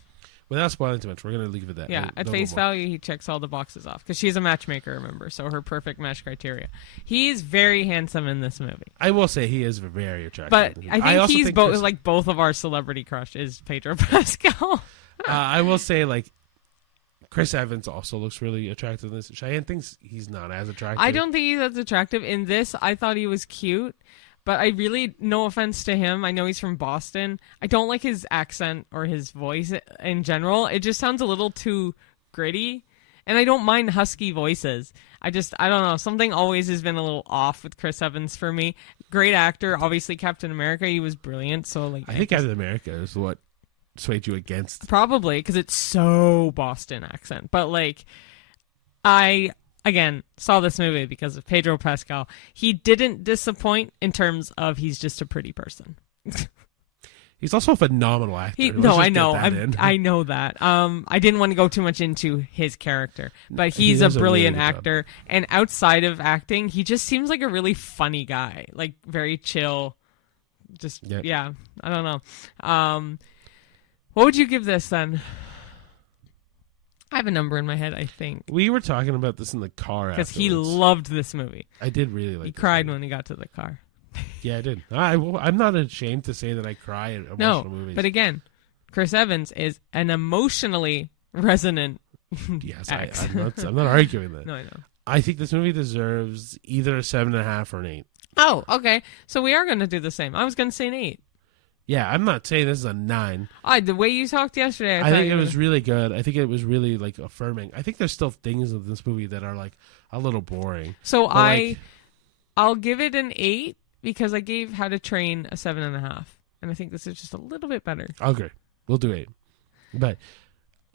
Without spoiling too much, we're gonna leave it at that. Yeah, at face value, he checks all the boxes off because she's a matchmaker, remember? So her perfect match criteria. He's very handsome in this movie. I will say he is very attractive. But I think he's both of our celebrity crush is Pedro Pascal. I will say, like, Chris Evans also looks really attractive in this. Cheyenne thinks he's not as attractive. I don't think he's as attractive. In this, I thought he was cute. But I really, no offense to him, I know he's from Boston. I don't like his accent or his voice in general. It just sounds a little too gritty. And I don't mind husky voices. I don't know. Something always has been a little off with Chris Evans for me. Great actor. Obviously, Captain America, he was brilliant. So like, I think Captain America is what swayed you against. Probably, because it's so Boston accent. But like, Again, saw this movie because of Pedro Pascal. He didn't disappoint in terms of he's just a pretty person. He's also a phenomenal actor. I know. I know that. I didn't want to go too much into his character, but he's a brilliant actor. Job. And outside of acting, he just seems like a really funny guy, like very chill. Just yeah, I don't know. What would you give this then? I have a number in my head, I think. We were talking about this in the car because he loved this movie. I did really like it. He cried when he got to the car. Yeah, I did. I'm not ashamed to say that I cry at emotional movies. But again, Chris Evans is an emotionally resonant yes, ex. I'm not arguing that. No, I know. I think this movie deserves either a 7.5 or an 8. Oh, okay. So we are going to do the same. I was going to say an 8. Yeah, I'm not saying this is a 9. The way you talked yesterday, I think it was really good. I think it was really like affirming. I think there's still things in this movie that are like a little boring. So I'll give it an 8 because I gave How to Train a 7.5, and I think this is just a little bit better. Okay, we'll do 8. But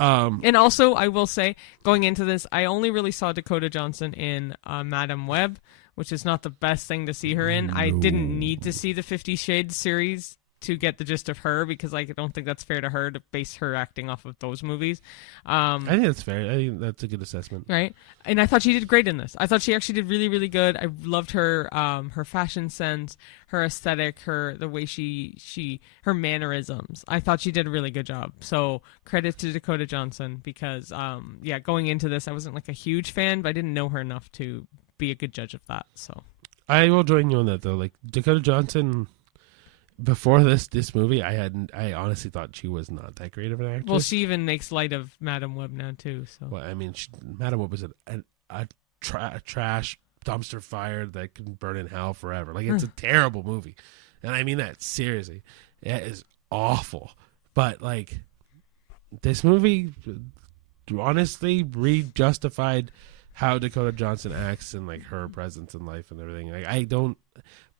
and also I will say, going into this, I only really saw Dakota Johnson in Madam Web, which is not the best thing to see her in. No. I didn't need to see the 50 Shades series to get the gist of her because I don't think that's fair to her to base her acting off of those movies. I think that's fair. I think that's a good assessment. Right. And I thought she did great in this. I thought she actually did really, really good. I loved her fashion sense, her aesthetic, the way her mannerisms. I thought she did a really good job. So credit to Dakota Johnson because, going into this, I wasn't like a huge fan, but I didn't know her enough to be a good judge of that. So I will join you on that though. Like Dakota Johnson, before this movie, I honestly thought she was not that great of an actress. Well, she even makes light of Madam Web now too. So, well, I mean, Madam Web was a trash dumpster fire that can burn in hell forever. Like, it's a terrible movie, and I mean that seriously. It is awful. But like, this movie, honestly, justified how Dakota Johnson acts and like her presence in life and everything. Like,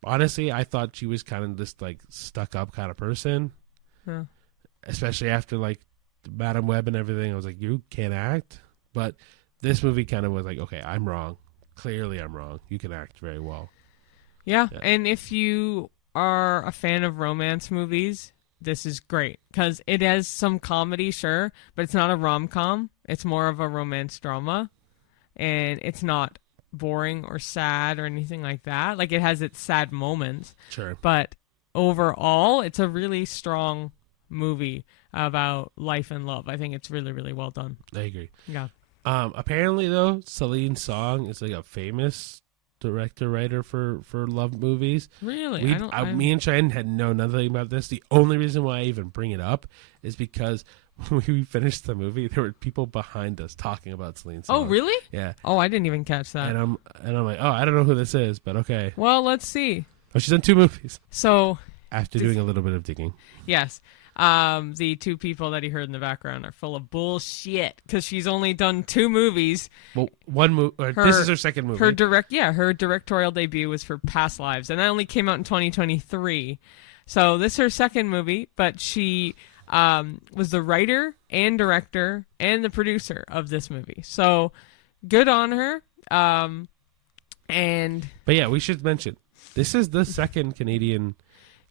honestly, I thought she was kind of this like stuck up kind of person, especially after like Madam Web and everything. I was like, you can't act. But this movie kind of was like, okay, I'm wrong. Clearly, I'm wrong. You can act very well. Yeah, and if you are a fan of romance movies, this is great because it has some comedy, sure, but it's not a rom-com. It's more of a romance drama, and it's not boring or sad or anything like that. Like, it has its sad moments. Sure. But overall, it's a really strong movie about life and love. I think it's really, really well done. I agree. Yeah. Apparently, though, Celine Song is like a famous writer for love movies. Really? Me and Cheyenne had known nothing about this. The only reason why I even bring it up is because when we finished the movie, there were people behind us talking about Celine Song. Oh, really? Yeah. Oh, I didn't even catch that. And I'm like, oh, I don't know who this is, but okay. Well, let's see. Oh, she's done 2 movies. So After doing a little bit of digging. yes. The 2 people that he heard in the background are full of bullshit because she's only done 2 movies. Well, one movie. This is her second movie. Her directorial debut was for Past Lives, and that only came out in 2023. So this is her second movie, but she was the writer and director and the producer of this movie. So good on her. But yeah, we should mention this is the second Canadian.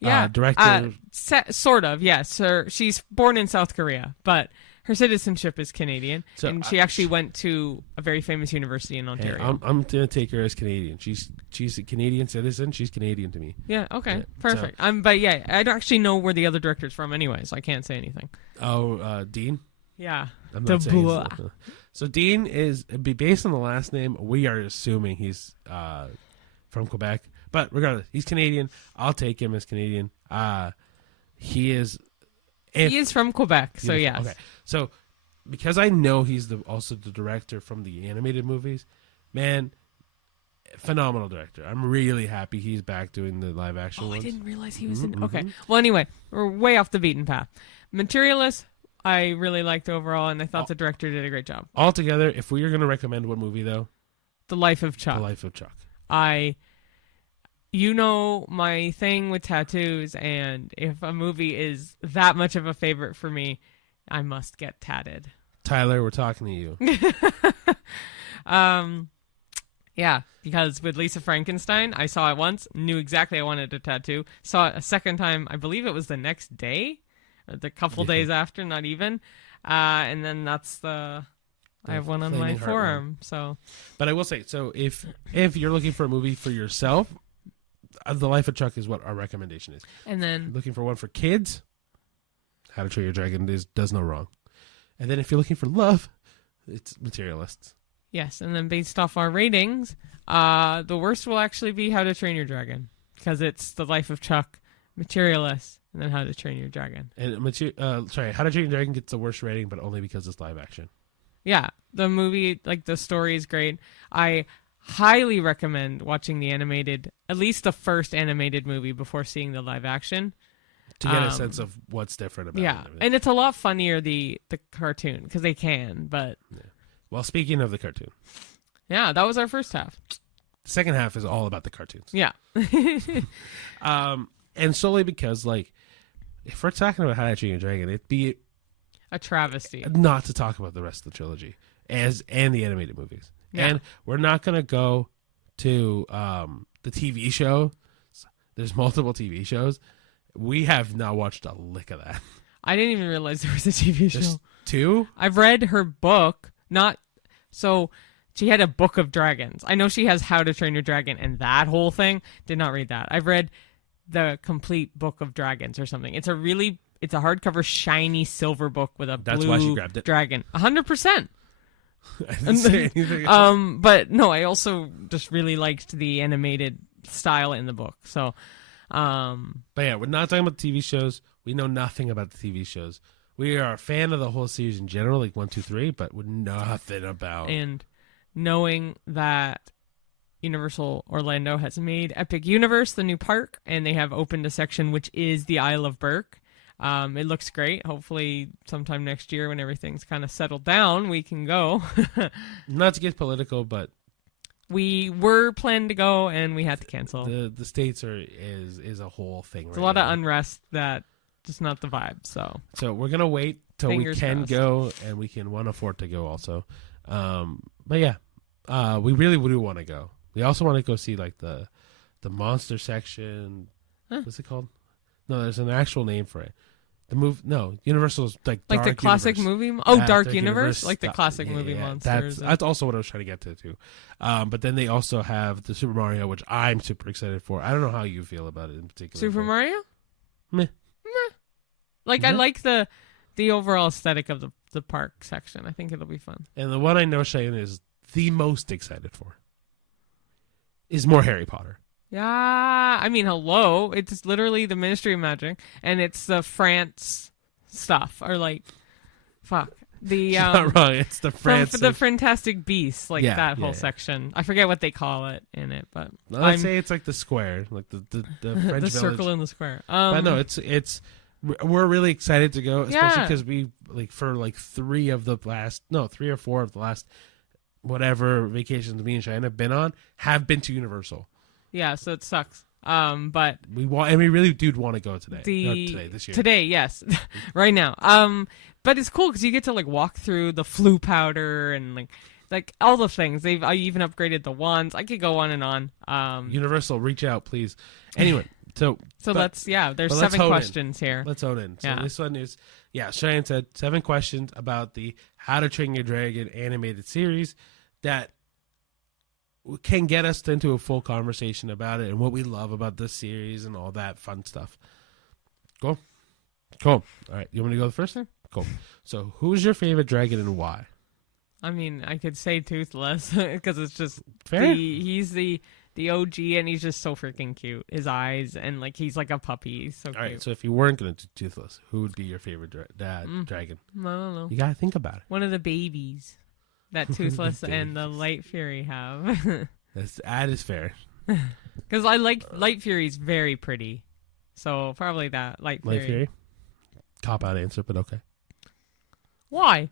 Director. Sort of, yes. She's born in South Korea, but her citizenship is Canadian, and she actually went to a very famous university in Ontario. Hey, I'm going to take her as Canadian. She's a Canadian citizen. She's Canadian to me. Yeah, okay, perfect. But yeah, I don't actually know where the other director's from anyway, so I can't say anything. Oh, Dean? Yeah. I'm not saying so Dean is based on the last name. We are assuming he's from Quebec. But regardless, he's Canadian. I'll take him as Canadian. He is from Quebec, so yes. Okay. So because I know he's also the director from the animated movies, man, phenomenal director. I'm really happy he's back doing the live action ones. I didn't realize he was in. Okay. Well, anyway, we're way off the beaten path. Materialists, I really liked overall, and I thought the director did a great job. Altogether, if we are going to recommend one movie, though, The Life of Chuck. The Life of Chuck. You know my thing with tattoos, and if a movie is that much of a favorite for me, I must get tatted. Tyler, we're talking to you. Yeah, because with Lisa Frankenstein, I saw it once, knew exactly I wanted a tattoo. Saw it a second time, I believe it was the next day, or the couple days after, not even. And then I have one on my forearm. So, but I will say, so if you're looking for a movie for yourself, The Life of Chuck is what our recommendation is. And then looking for one for kids, How to Train Your Dragon does no wrong. And then if you're looking for love, it's Materialists. Yes, and then based off our ratings, the worst will actually be How to Train Your Dragon, because it's The Life of Chuck, Materialists, and then How to Train Your Dragon. And How to Train Your Dragon gets the worst rating, but only because it's live action. Yeah, the movie, like the story is great. I highly recommend watching the animated, at least the first animated movie before seeing the live action. To get a sense of what's different about it. Yeah, and it's a lot funnier, the cartoon, because they can, but... Yeah. Well, speaking of the cartoon. Yeah, that was our first half. The second half is all about the cartoons. Yeah. And solely because, like, if we're talking about How to Train Your Dragon, it'd be... a travesty. Not to talk about the rest of the trilogy and the animated movies. Yeah. And we're not going to go to the TV show. There's multiple TV shows. We have not watched a lick of that. I didn't even realize there was a TV show. Just 2? I've read her book. So she had a book of dragons. I know she has How to Train Your Dragon and that whole thing. Did not read that. I've read the complete book of dragons or something. It's a hardcover shiny silver book with a That's blue why she grabbed it. Dragon. 100%. I didn't say anything. But no, I also just really liked the animated style in the book. So, but yeah, we're not talking about the TV shows. We know nothing about the TV shows. We are a fan of the whole series in general, like 1, 2, 3, but with nothing about. And knowing that Universal Orlando has made Epic Universe the new park, and they have opened a section which is the Isle of Berk. It looks great. Hopefully sometime next year when everything's kind of settled down, we can go. Not to get political, but we were planning to go and we had to cancel. The States is a whole thing. It's a lot of unrest that just not the vibe. So we're gonna wait till we can crossed. go and we can afford to go also. But yeah, we really do want to go. We also want to go see like the monster section. Huh. What's it called? No, there's an actual name for it. Universal's like the Dark classic Universe. movie. Dark Universe, like the classic movie yeah, monsters. That's also what I was trying to get to too. But then they also have the Super Mario, which I'm super excited for. I don't know how you feel about it in particular. Super Mario? Meh. Like, Yeah. I like the overall aesthetic of the park section. I think it'll be fun. And the one I know Cheyenne is the most excited for is more Harry Potter. Yeah, I mean, hello. It's literally the Ministry of Magic, and it's the France stuff, or like, fuck. The You're not wrong. It's the France. the Fantastic Beasts, like Yeah, that whole yeah. section. I forget what they call it in it, but Let's say it's like the square, like the French the village. circle in the square. But no, it's we're really excited to go, especially Yeah. because we for three or four of the last whatever vacations me and Cheyenne have been to Universal. yeah, so it sucks. But We really do want to go today. This year. Today, yes, right now. But it's cool because you get to like walk through the flu powder and like all the things. I even upgraded the wands. I could go on and on. Universal, reach out, please. Anyway, there's There's let's 7 hone in. questions here. Let's own in. So Yeah. this one is, Cheyenne said 7 questions about the How to Train Your Dragon animated series that can get us into a full conversation about it and what we love about this series and all that fun stuff. Cool. All right. You want me to go first? Cool. So who's your favorite dragon and why? I mean, I could say Toothless because it's just Fair. he's the OG and he's just so freaking cute. His eyes and like he's like a puppy. He's so All right. cute. So if you weren't going to do Toothless, who would be your favorite dragon? I don't know. You got to think about it. One of the babies that Toothless and the Light Fury have. That is fair. Because I like Light Fury's very pretty. So probably that Light Fury. Light Fury? Cop out answer, but okay. Why?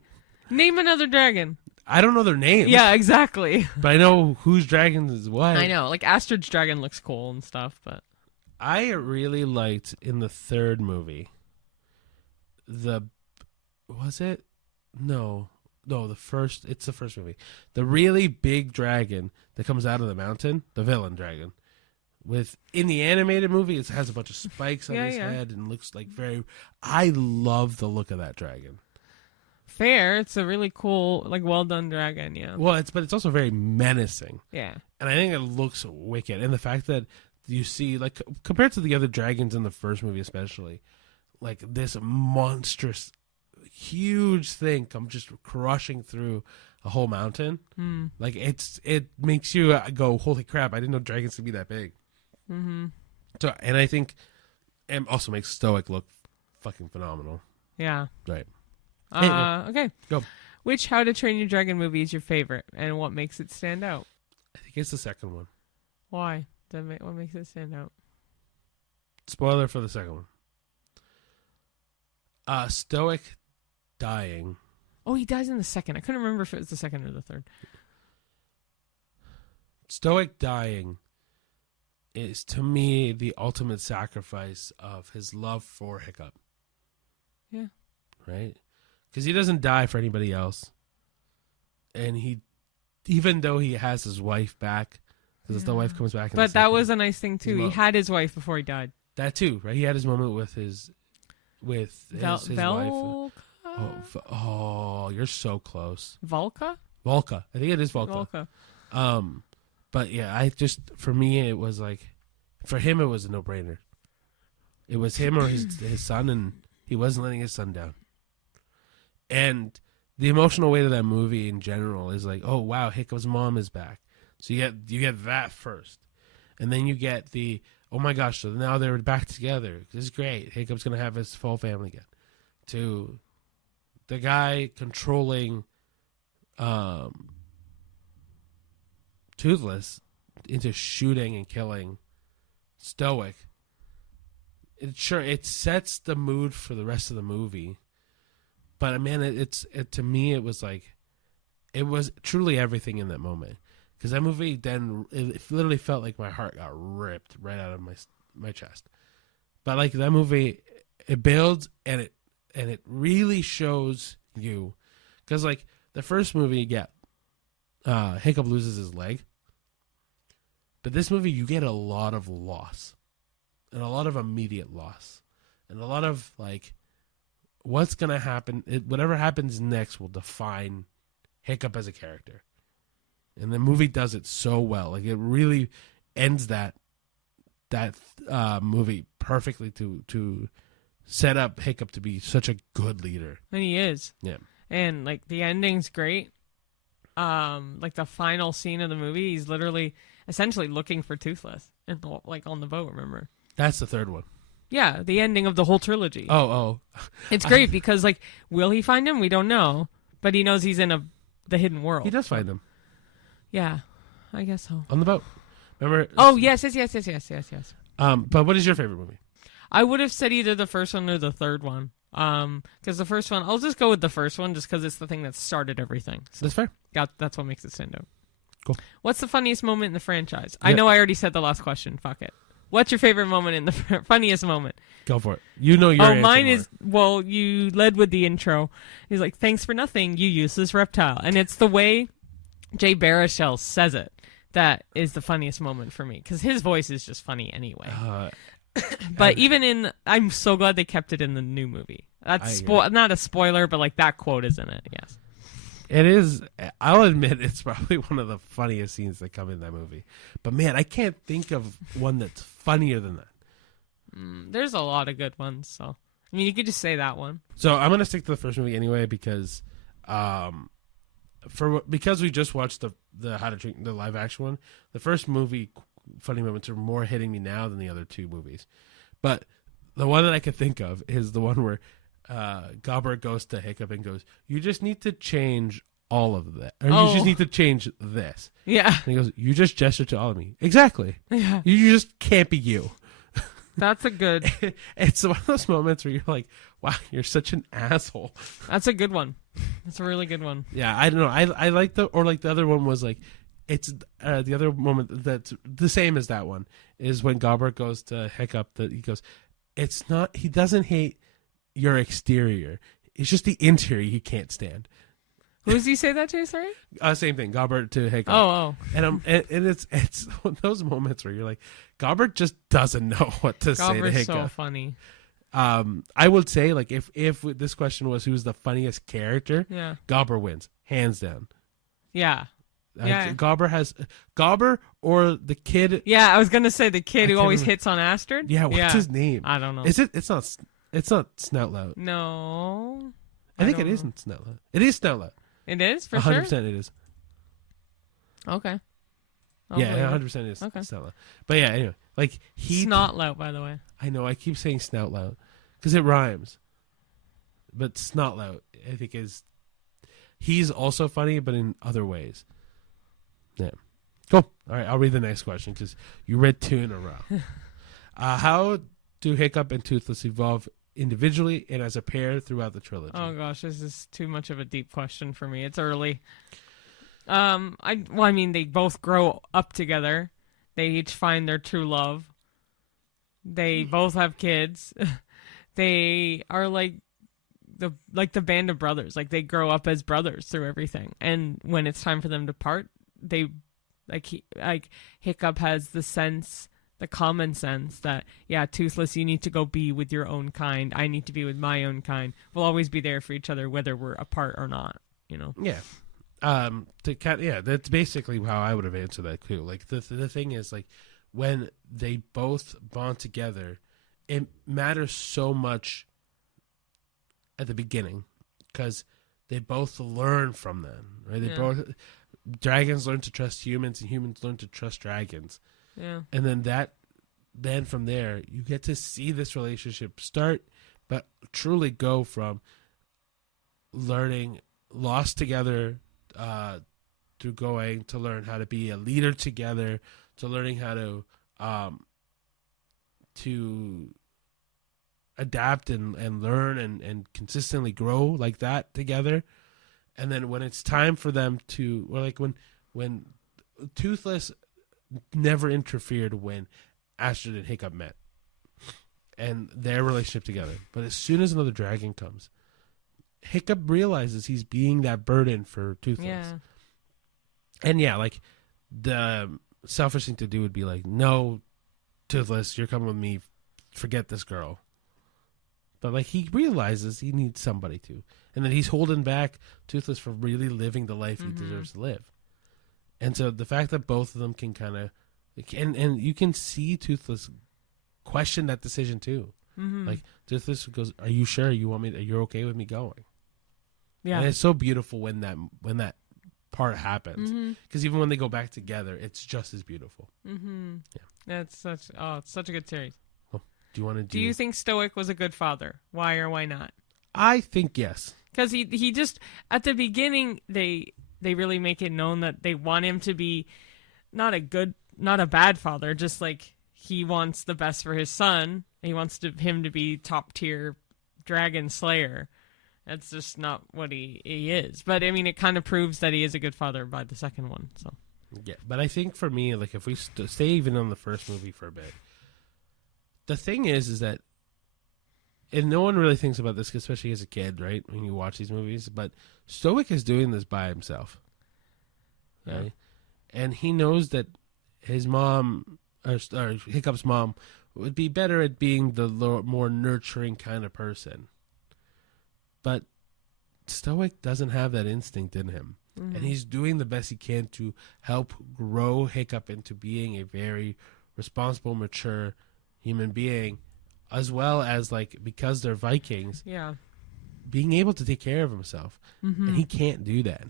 Name another dragon. I don't know their names. Yeah, exactly. But I know whose dragons is what. I know. Like Astrid's dragon looks cool and stuff, but I really liked in the third movie it's the first movie. The really big dragon that comes out of the mountain, the villain dragon. In the animated movie, it has a bunch of spikes on his head and looks like I love the look of that dragon. fair. It's a really cool, like well done dragon, yeah. Well, but it's also very menacing. Yeah. And I think it looks wicked. And the fact that you see, like, compared to the other dragons in the first movie especially, like this monstrous, huge thing come just crushing through a whole mountain. Like, it makes you go, holy crap, I didn't know dragons could be that big. Mm-hmm. So, and I think it also makes Stoic look fucking phenomenal. Yeah. Right. Okay. Go. Which How to Train Your Dragon movie is your favorite, and what makes it stand out? I think it's the second one. Why? What makes it stand out? Spoiler for the second one. Stoic dying. Oh, he dies in the second. I couldn't remember if it was the second or the third. Stoic dying is, to me, the ultimate sacrifice of his love for Hiccup. Yeah. Right? Because he doesn't die for anybody else. And even though he has his wife back, because the wife comes back. But that was a nice thing, too. He had his wife before he died. That, too, right? He had his moment with his wife. Oh, you're so close. Volca? Volca. I think it is Volca. But yeah, for me, it was like, for him, it was a no-brainer. It was him or his son, and he wasn't letting his son down. And the emotional weight of that movie in general is like, oh wow, Hiccup's mom is back. So you get that first, and then you get the, oh my gosh, so now they're back together. This is great. Hiccup's gonna have his full family again. To the guy controlling Toothless into shooting and killing Stoic. It sets the mood for the rest of the movie. But man, to me it was like, it was truly everything in that moment. Because that movie then, it literally felt like my heart got ripped right out of my chest. But like that movie, it builds and it really shows you, because like the first movie, Hiccup loses his leg. But this movie, you get a lot of loss, and a lot of immediate loss, and a lot of like, what's gonna happen? Whatever happens next will define Hiccup as a character, and the movie does it so well. Like, it really ends that that movie perfectly to set up Hiccup to be such a good leader. And he is. Yeah. And like the ending's great. Like the final scene of the movie, he's literally essentially looking for Toothless and like on the boat, remember? That's the third one. Yeah, the ending of the whole trilogy. Oh. It's great because like, will he find him? We don't know, but he knows he's in the hidden world. He does find him. Yeah, I guess so. On the boat. Remember? Oh, yes. But what is your favorite movie? I would have said either the first one or the third one. Because the first one, I'll just go with the first one just because it's the thing that started everything. So That's fair. that's what makes it stand out. Cool. What's the funniest moment in the franchise? I know I already said the last question. Fuck it. What's your favorite moment in the funniest moment? Go for it. You know your answer. Mine more. is, well, you led with the intro. He's like, thanks for nothing, you useless reptile. And it's the way Jay Baruchel says it that is the funniest moment for me. Because his voice is just funny anyway. But I'm so glad they kept it in the new movie. That's not a spoiler, but like that quote is in it, yes. It is. I'll admit it's probably one of the funniest scenes that come in that movie. But man, I can't think of one that's funnier than that. There's a lot of good ones. So I mean, you could just say that one. So I'm gonna stick to the first movie anyway because, because we just watched the How to Drink the live action one. The first movie funny moments are more hitting me now than the other two movies. But the one that I could think of is the one where Gobbert goes to Hiccup and goes, "You just need to change all of that. Or you just need to change this." Yeah. And he goes, "You just gestured to all of me." Exactly. Yeah. You just can't be you. That's a good... It's one of those moments where you're like, wow, you're such an asshole. That's a good one. That's a really good one. Yeah, I don't know. I like the other one was like, it's the other moment that's the same as that one is when Gobbert goes to Hiccup. That he goes, it's not. He doesn't hate your exterior. It's just the interior he can't stand. Who does he say that to? Sorry. Same thing. Gobbert to Hiccup. Oh. And it's those moments where you're like, Gobbert just doesn't know what to say to Hiccup. So funny. I would say like if this question was who's the funniest character, yeah, Gobbert wins hands down. Yeah. Yeah. Gobber or the kid. Yeah, I was gonna say the kid who always hits on Astrid. Yeah, what's his name? I don't know. Is it? It's not Snoutlout. No, I think it isn't Snoutlout. It is Snoutlout. It is for 100%. 100% it is. Okay. Yeah, 100% it is Snoutlout. But yeah, anyway, like Snotlout, by the way. I know. I keep saying Snoutlout because it rhymes. But Snotlout, I think he's also funny, but in other ways. Yeah. Cool. All right, I'll read the next question because you read two in a row. How do Hiccup and Toothless evolve individually and as a pair throughout the trilogy? Oh gosh, this is too much of a deep question for me. It's early. I mean, they both grow up together. They each find their true love. They both have kids. They are like the band of brothers. Like they grow up as brothers through everything. And when it's time for them to part, they Hiccup has the common sense that, yeah, Toothless, you need to go be with your own kind. I need to be with my own kind. We'll always be there for each other, whether we're apart or not, you know? Yeah. That's basically how I would have answered that too. Like the thing is, like, when they both bond together, it matters so much at the beginning because they both learn from them, right? Dragons learn to trust humans and humans learn to trust dragons. Yeah. And then from there, you get to see this relationship start, but truly go from learning lost together to going to learn how to be a leader together, to learning how to adapt and learn and consistently grow like that together. And then when it's time for them to, or like when Toothless never interfered when Astrid and Hiccup met and their relationship together. But as soon as another dragon comes, Hiccup realizes he's being that burden for Toothless. Yeah. And yeah, like the selfish thing to do would be like, no, Toothless, you're coming with me. Forget this girl. But like he realizes he needs somebody to. And then he's holding back Toothless from really living the life he deserves to live. And so the fact that both of them can kind of And you can see Toothless question that decision too. Mm-hmm. Like Toothless goes, "Are you sure you want me? You're okay with me going?" Yeah. And it's so beautiful when that part happens, because even when they go back together, it's just as beautiful. Mm-hmm. Yeah, it's such a good series. well, do you want to do you think Stoic was a good father? Why or why not? I think yes, because he just at the beginning they really make it known that they want him to be not a bad father, just like he wants the best for his son. He wants him to be top tier dragon slayer. That's just not what he is. But, I mean, it kind of proves that he is a good father by the second one. So yeah. But I think for me, like, if we stay even on the first movie for a bit, the thing is that, and no one really thinks about this, especially as a kid, right, when you watch these movies, but Stoic is doing this by himself, right? Yeah. And he knows that his mom, or Hiccup's mom, would be better at being the more nurturing kind of person. But Stoic doesn't have that instinct in him. Mm-hmm. And he's doing the best he can to help grow Hiccup into being a very responsible, mature human being, as well as, like, because they're Vikings, being able to take care of himself. Mm-hmm. And he can't do that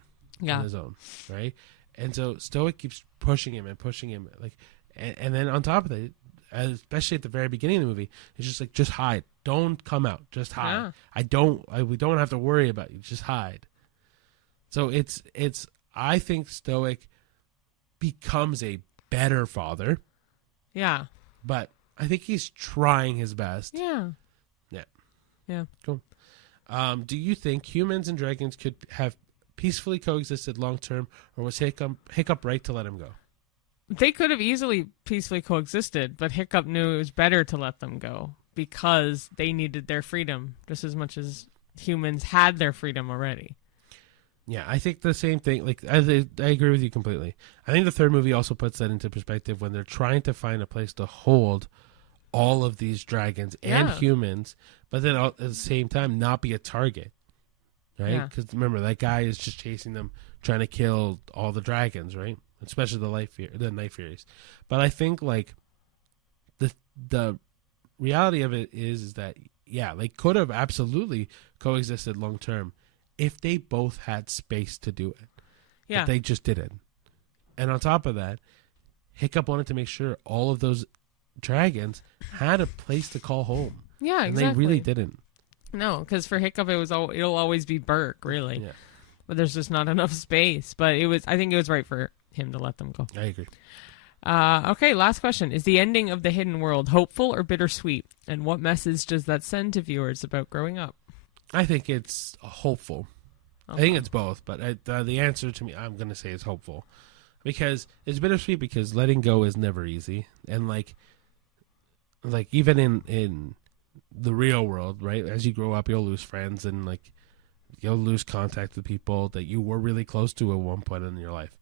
on his own, right? And so Stoic keeps pushing him, like, and then on top of that, especially at the very beginning of the movie, it's just like, just hide. Don't come out. Just hide. Yeah. We don't have to worry about you. Just hide. So I think Stoic becomes a better father. Yeah. But I think he's trying his best. Yeah. Yeah. Yeah. Cool. Do you think humans and dragons could have peacefully coexisted long term, or was Hiccup right to let him go? They could have easily peacefully coexisted, but Hiccup knew it was better to let them go because they needed their freedom just as much as humans had their freedom already. Yeah, I think the same thing. Like, I agree with you completely. I think the third movie also puts that into perspective when they're trying to find a place to hold all of these dragons and humans, but then at the same time not be a target, right? Because remember, that guy is just chasing them, trying to kill all the dragons, right? Especially the Night Furies. But I think, like, the reality of it is that, yeah, they could have absolutely coexisted long term if they both had space to do it. Yeah. But they just didn't. And on top of that, Hiccup wanted to make sure all of those dragons had a place to call home. Yeah, and exactly. they really didn't. No, because for Hiccup, it'll always be Burke, really. Yeah. But there's just not enough space. But I think it was right for him to let them go. I agree. Okay, last question. Is the ending of The Hidden World hopeful or bittersweet? And what message does that send to viewers about growing up? I think it's hopeful. Okay. I think it's both, but the answer to me, I'm going to say is hopeful. Because it's bittersweet because letting go is never easy. And like even in the real world, right? As you grow up, you'll lose friends and, like, you'll lose contact with people that you were really close to at one point in your life.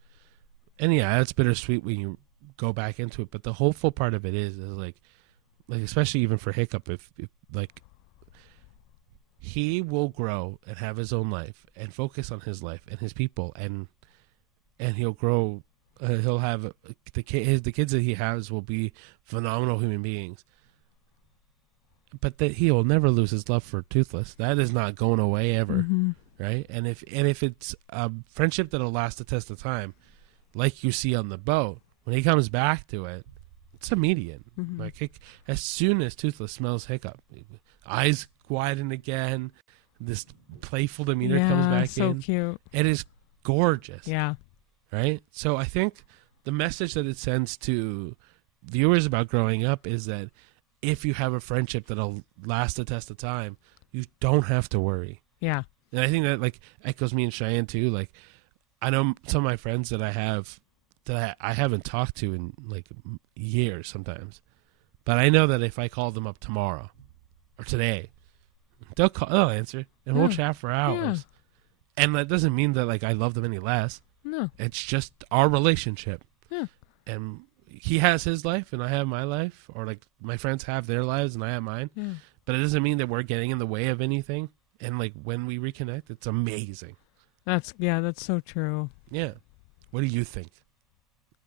And yeah, that's bittersweet when you go back into it. But the hopeful part of it is like especially even for Hiccup, if like, he will grow and have his own life and focus on his life and his people, and he'll grow. He'll have the kids that he has will be phenomenal human beings. But that he will never lose his love for Toothless. That is not going away ever, right? And if it's a friendship that'll last the test of time, like you see on the boat, when he comes back to it, it's immediate. Mm-hmm. Like, as soon as Toothless smells Hiccup, eyes widen again, this playful demeanor comes back in. So cute. It is gorgeous. Yeah. Right? So I think the message that it sends to viewers about growing up is that if you have a friendship that'll last the test of time, you don't have to worry. Yeah. And I think that, like, echoes me and Cheyenne too. Like, I know some of my friends that I have that I haven't talked to in, like, years sometimes. But I know that if I call them up tomorrow or today, they'll answer and we'll chat for hours. Yeah. And that doesn't mean that, like, I love them any less. No. It's just our relationship. Yeah. And he has his life and I have my life, or, like, my friends have their lives and I have mine. Yeah. But it doesn't mean that we're getting in the way of anything. And, like, when we reconnect, it's amazing. That's so true. Yeah. What do you think?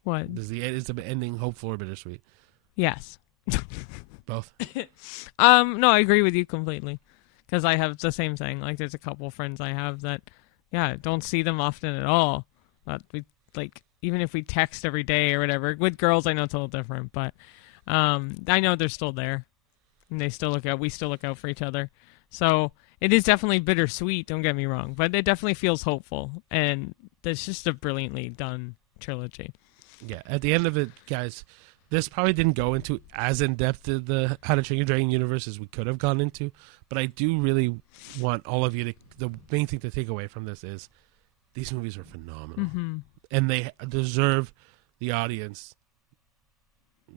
What? Is the ending hopeful or bittersweet? Yes. Both. No, I agree with you completely. Because I have the same thing. Like, there's a couple friends I have that, yeah, don't see them often at all. But we, like, even if we text every day or whatever. With girls, I know it's a little different. But I know they're still there. And they still look out. We still look out for each other. So it is definitely bittersweet, don't get me wrong. But it definitely feels hopeful. And it's just a brilliantly done trilogy. Yeah, at the end of it, guys, this probably didn't go into as in-depth the How to Train Your Dragon universe as we could have gone into. But I do really want all of you to... The main thing to take away from this is these movies are phenomenal. Mm-hmm. And they deserve the audience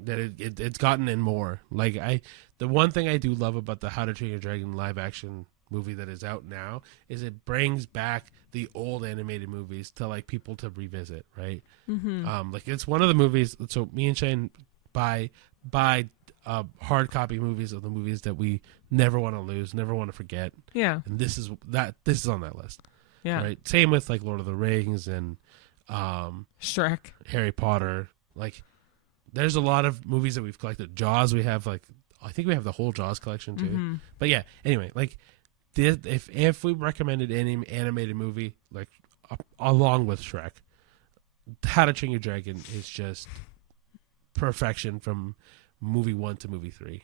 that it's gotten and more. Like, the one thing I do love about the How to Train Your Dragon live-action movie that is out now is it brings back the old animated movies to, like, people to revisit, right? Mm-hmm. Like, it's one of the movies... So me and Shane buy hard copy movies of the movies that we never want to lose, never want to forget. Yeah. And this is on that list. Yeah. Right. Same with, like, Lord of the Rings and Shrek, Harry Potter. Like, there's a lot of movies that we've collected. Jaws, we have, like, I think we have the whole Jaws collection too. Mm-hmm. But yeah, anyway, like, if we recommended any animated movie, like, along with Shrek, How to Train Your Dragon is just perfection from movie 1 to movie 3.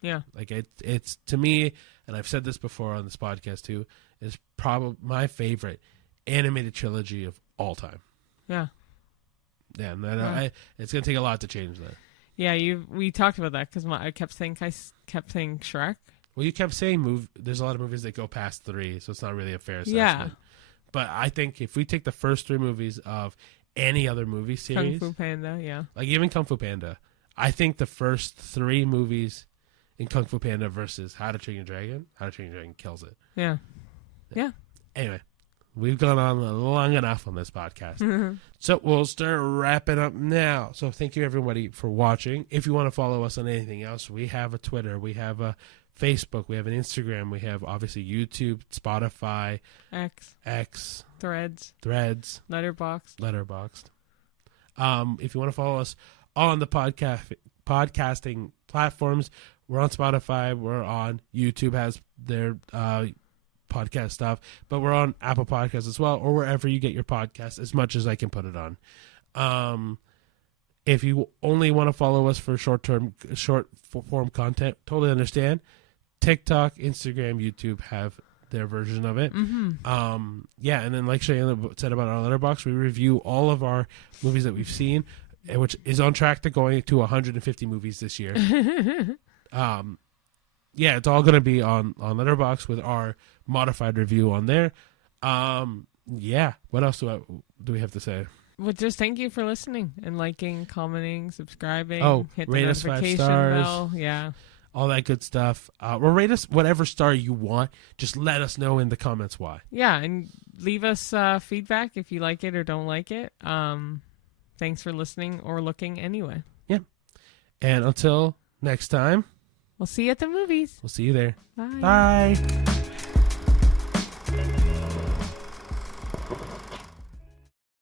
Yeah. Like, it's to me, and I've said this before on this podcast too, is probably my favorite animated trilogy of all time. Yeah. Yeah, and it's gonna take a lot to change that. Yeah, we talked about that because I kept saying Shrek. Well, you kept saying there's a lot of movies that go past 3, so it's not really a fair assessment. Yeah. But I think if we take the first 3 movies of any other movie series, Kung Fu Panda, yeah, like even Kung Fu Panda, I think the first 3 movies in Kung Fu Panda versus How to Train Your Dragon, How to Train Your Dragon kills it. Yeah. Yeah. Anyway, we've gone on long enough on this podcast. So we'll start wrapping up now. So thank you, everybody, for watching. If you want to follow us on anything else, we have a Twitter, we have a Facebook, we have an Instagram, we have, obviously, YouTube, Spotify, X, Threads, Letterboxd. If you want to follow us on the podcasting platforms, we're on Spotify, we're on YouTube, has their podcast stuff, but we're on Apple Podcasts as well, or wherever you get your podcasts, as much as I can put it on. If you only want to follow us for short form content, totally understand. TikTok, Instagram, YouTube have their version of it. Mm-hmm. Yeah, and then, like Cheyenne said about our Letterboxd, we review all of our movies that we've seen, which is on track to going to 150 movies this year. Yeah, it's all going to be on Letterboxd with our modified review on there. Yeah, what else do we have to say? Well, just thank you for listening and liking, commenting, subscribing. Hit the rate us 5 notification stars. bell. Yeah. All that good stuff. Or rate us whatever star you want. Just let us know in the comments why. Yeah, and leave us feedback if you like it or don't like it. Thanks for listening or looking anyway. Yeah. And until next time, we'll see you at the movies. We'll see you there. Bye. Bye.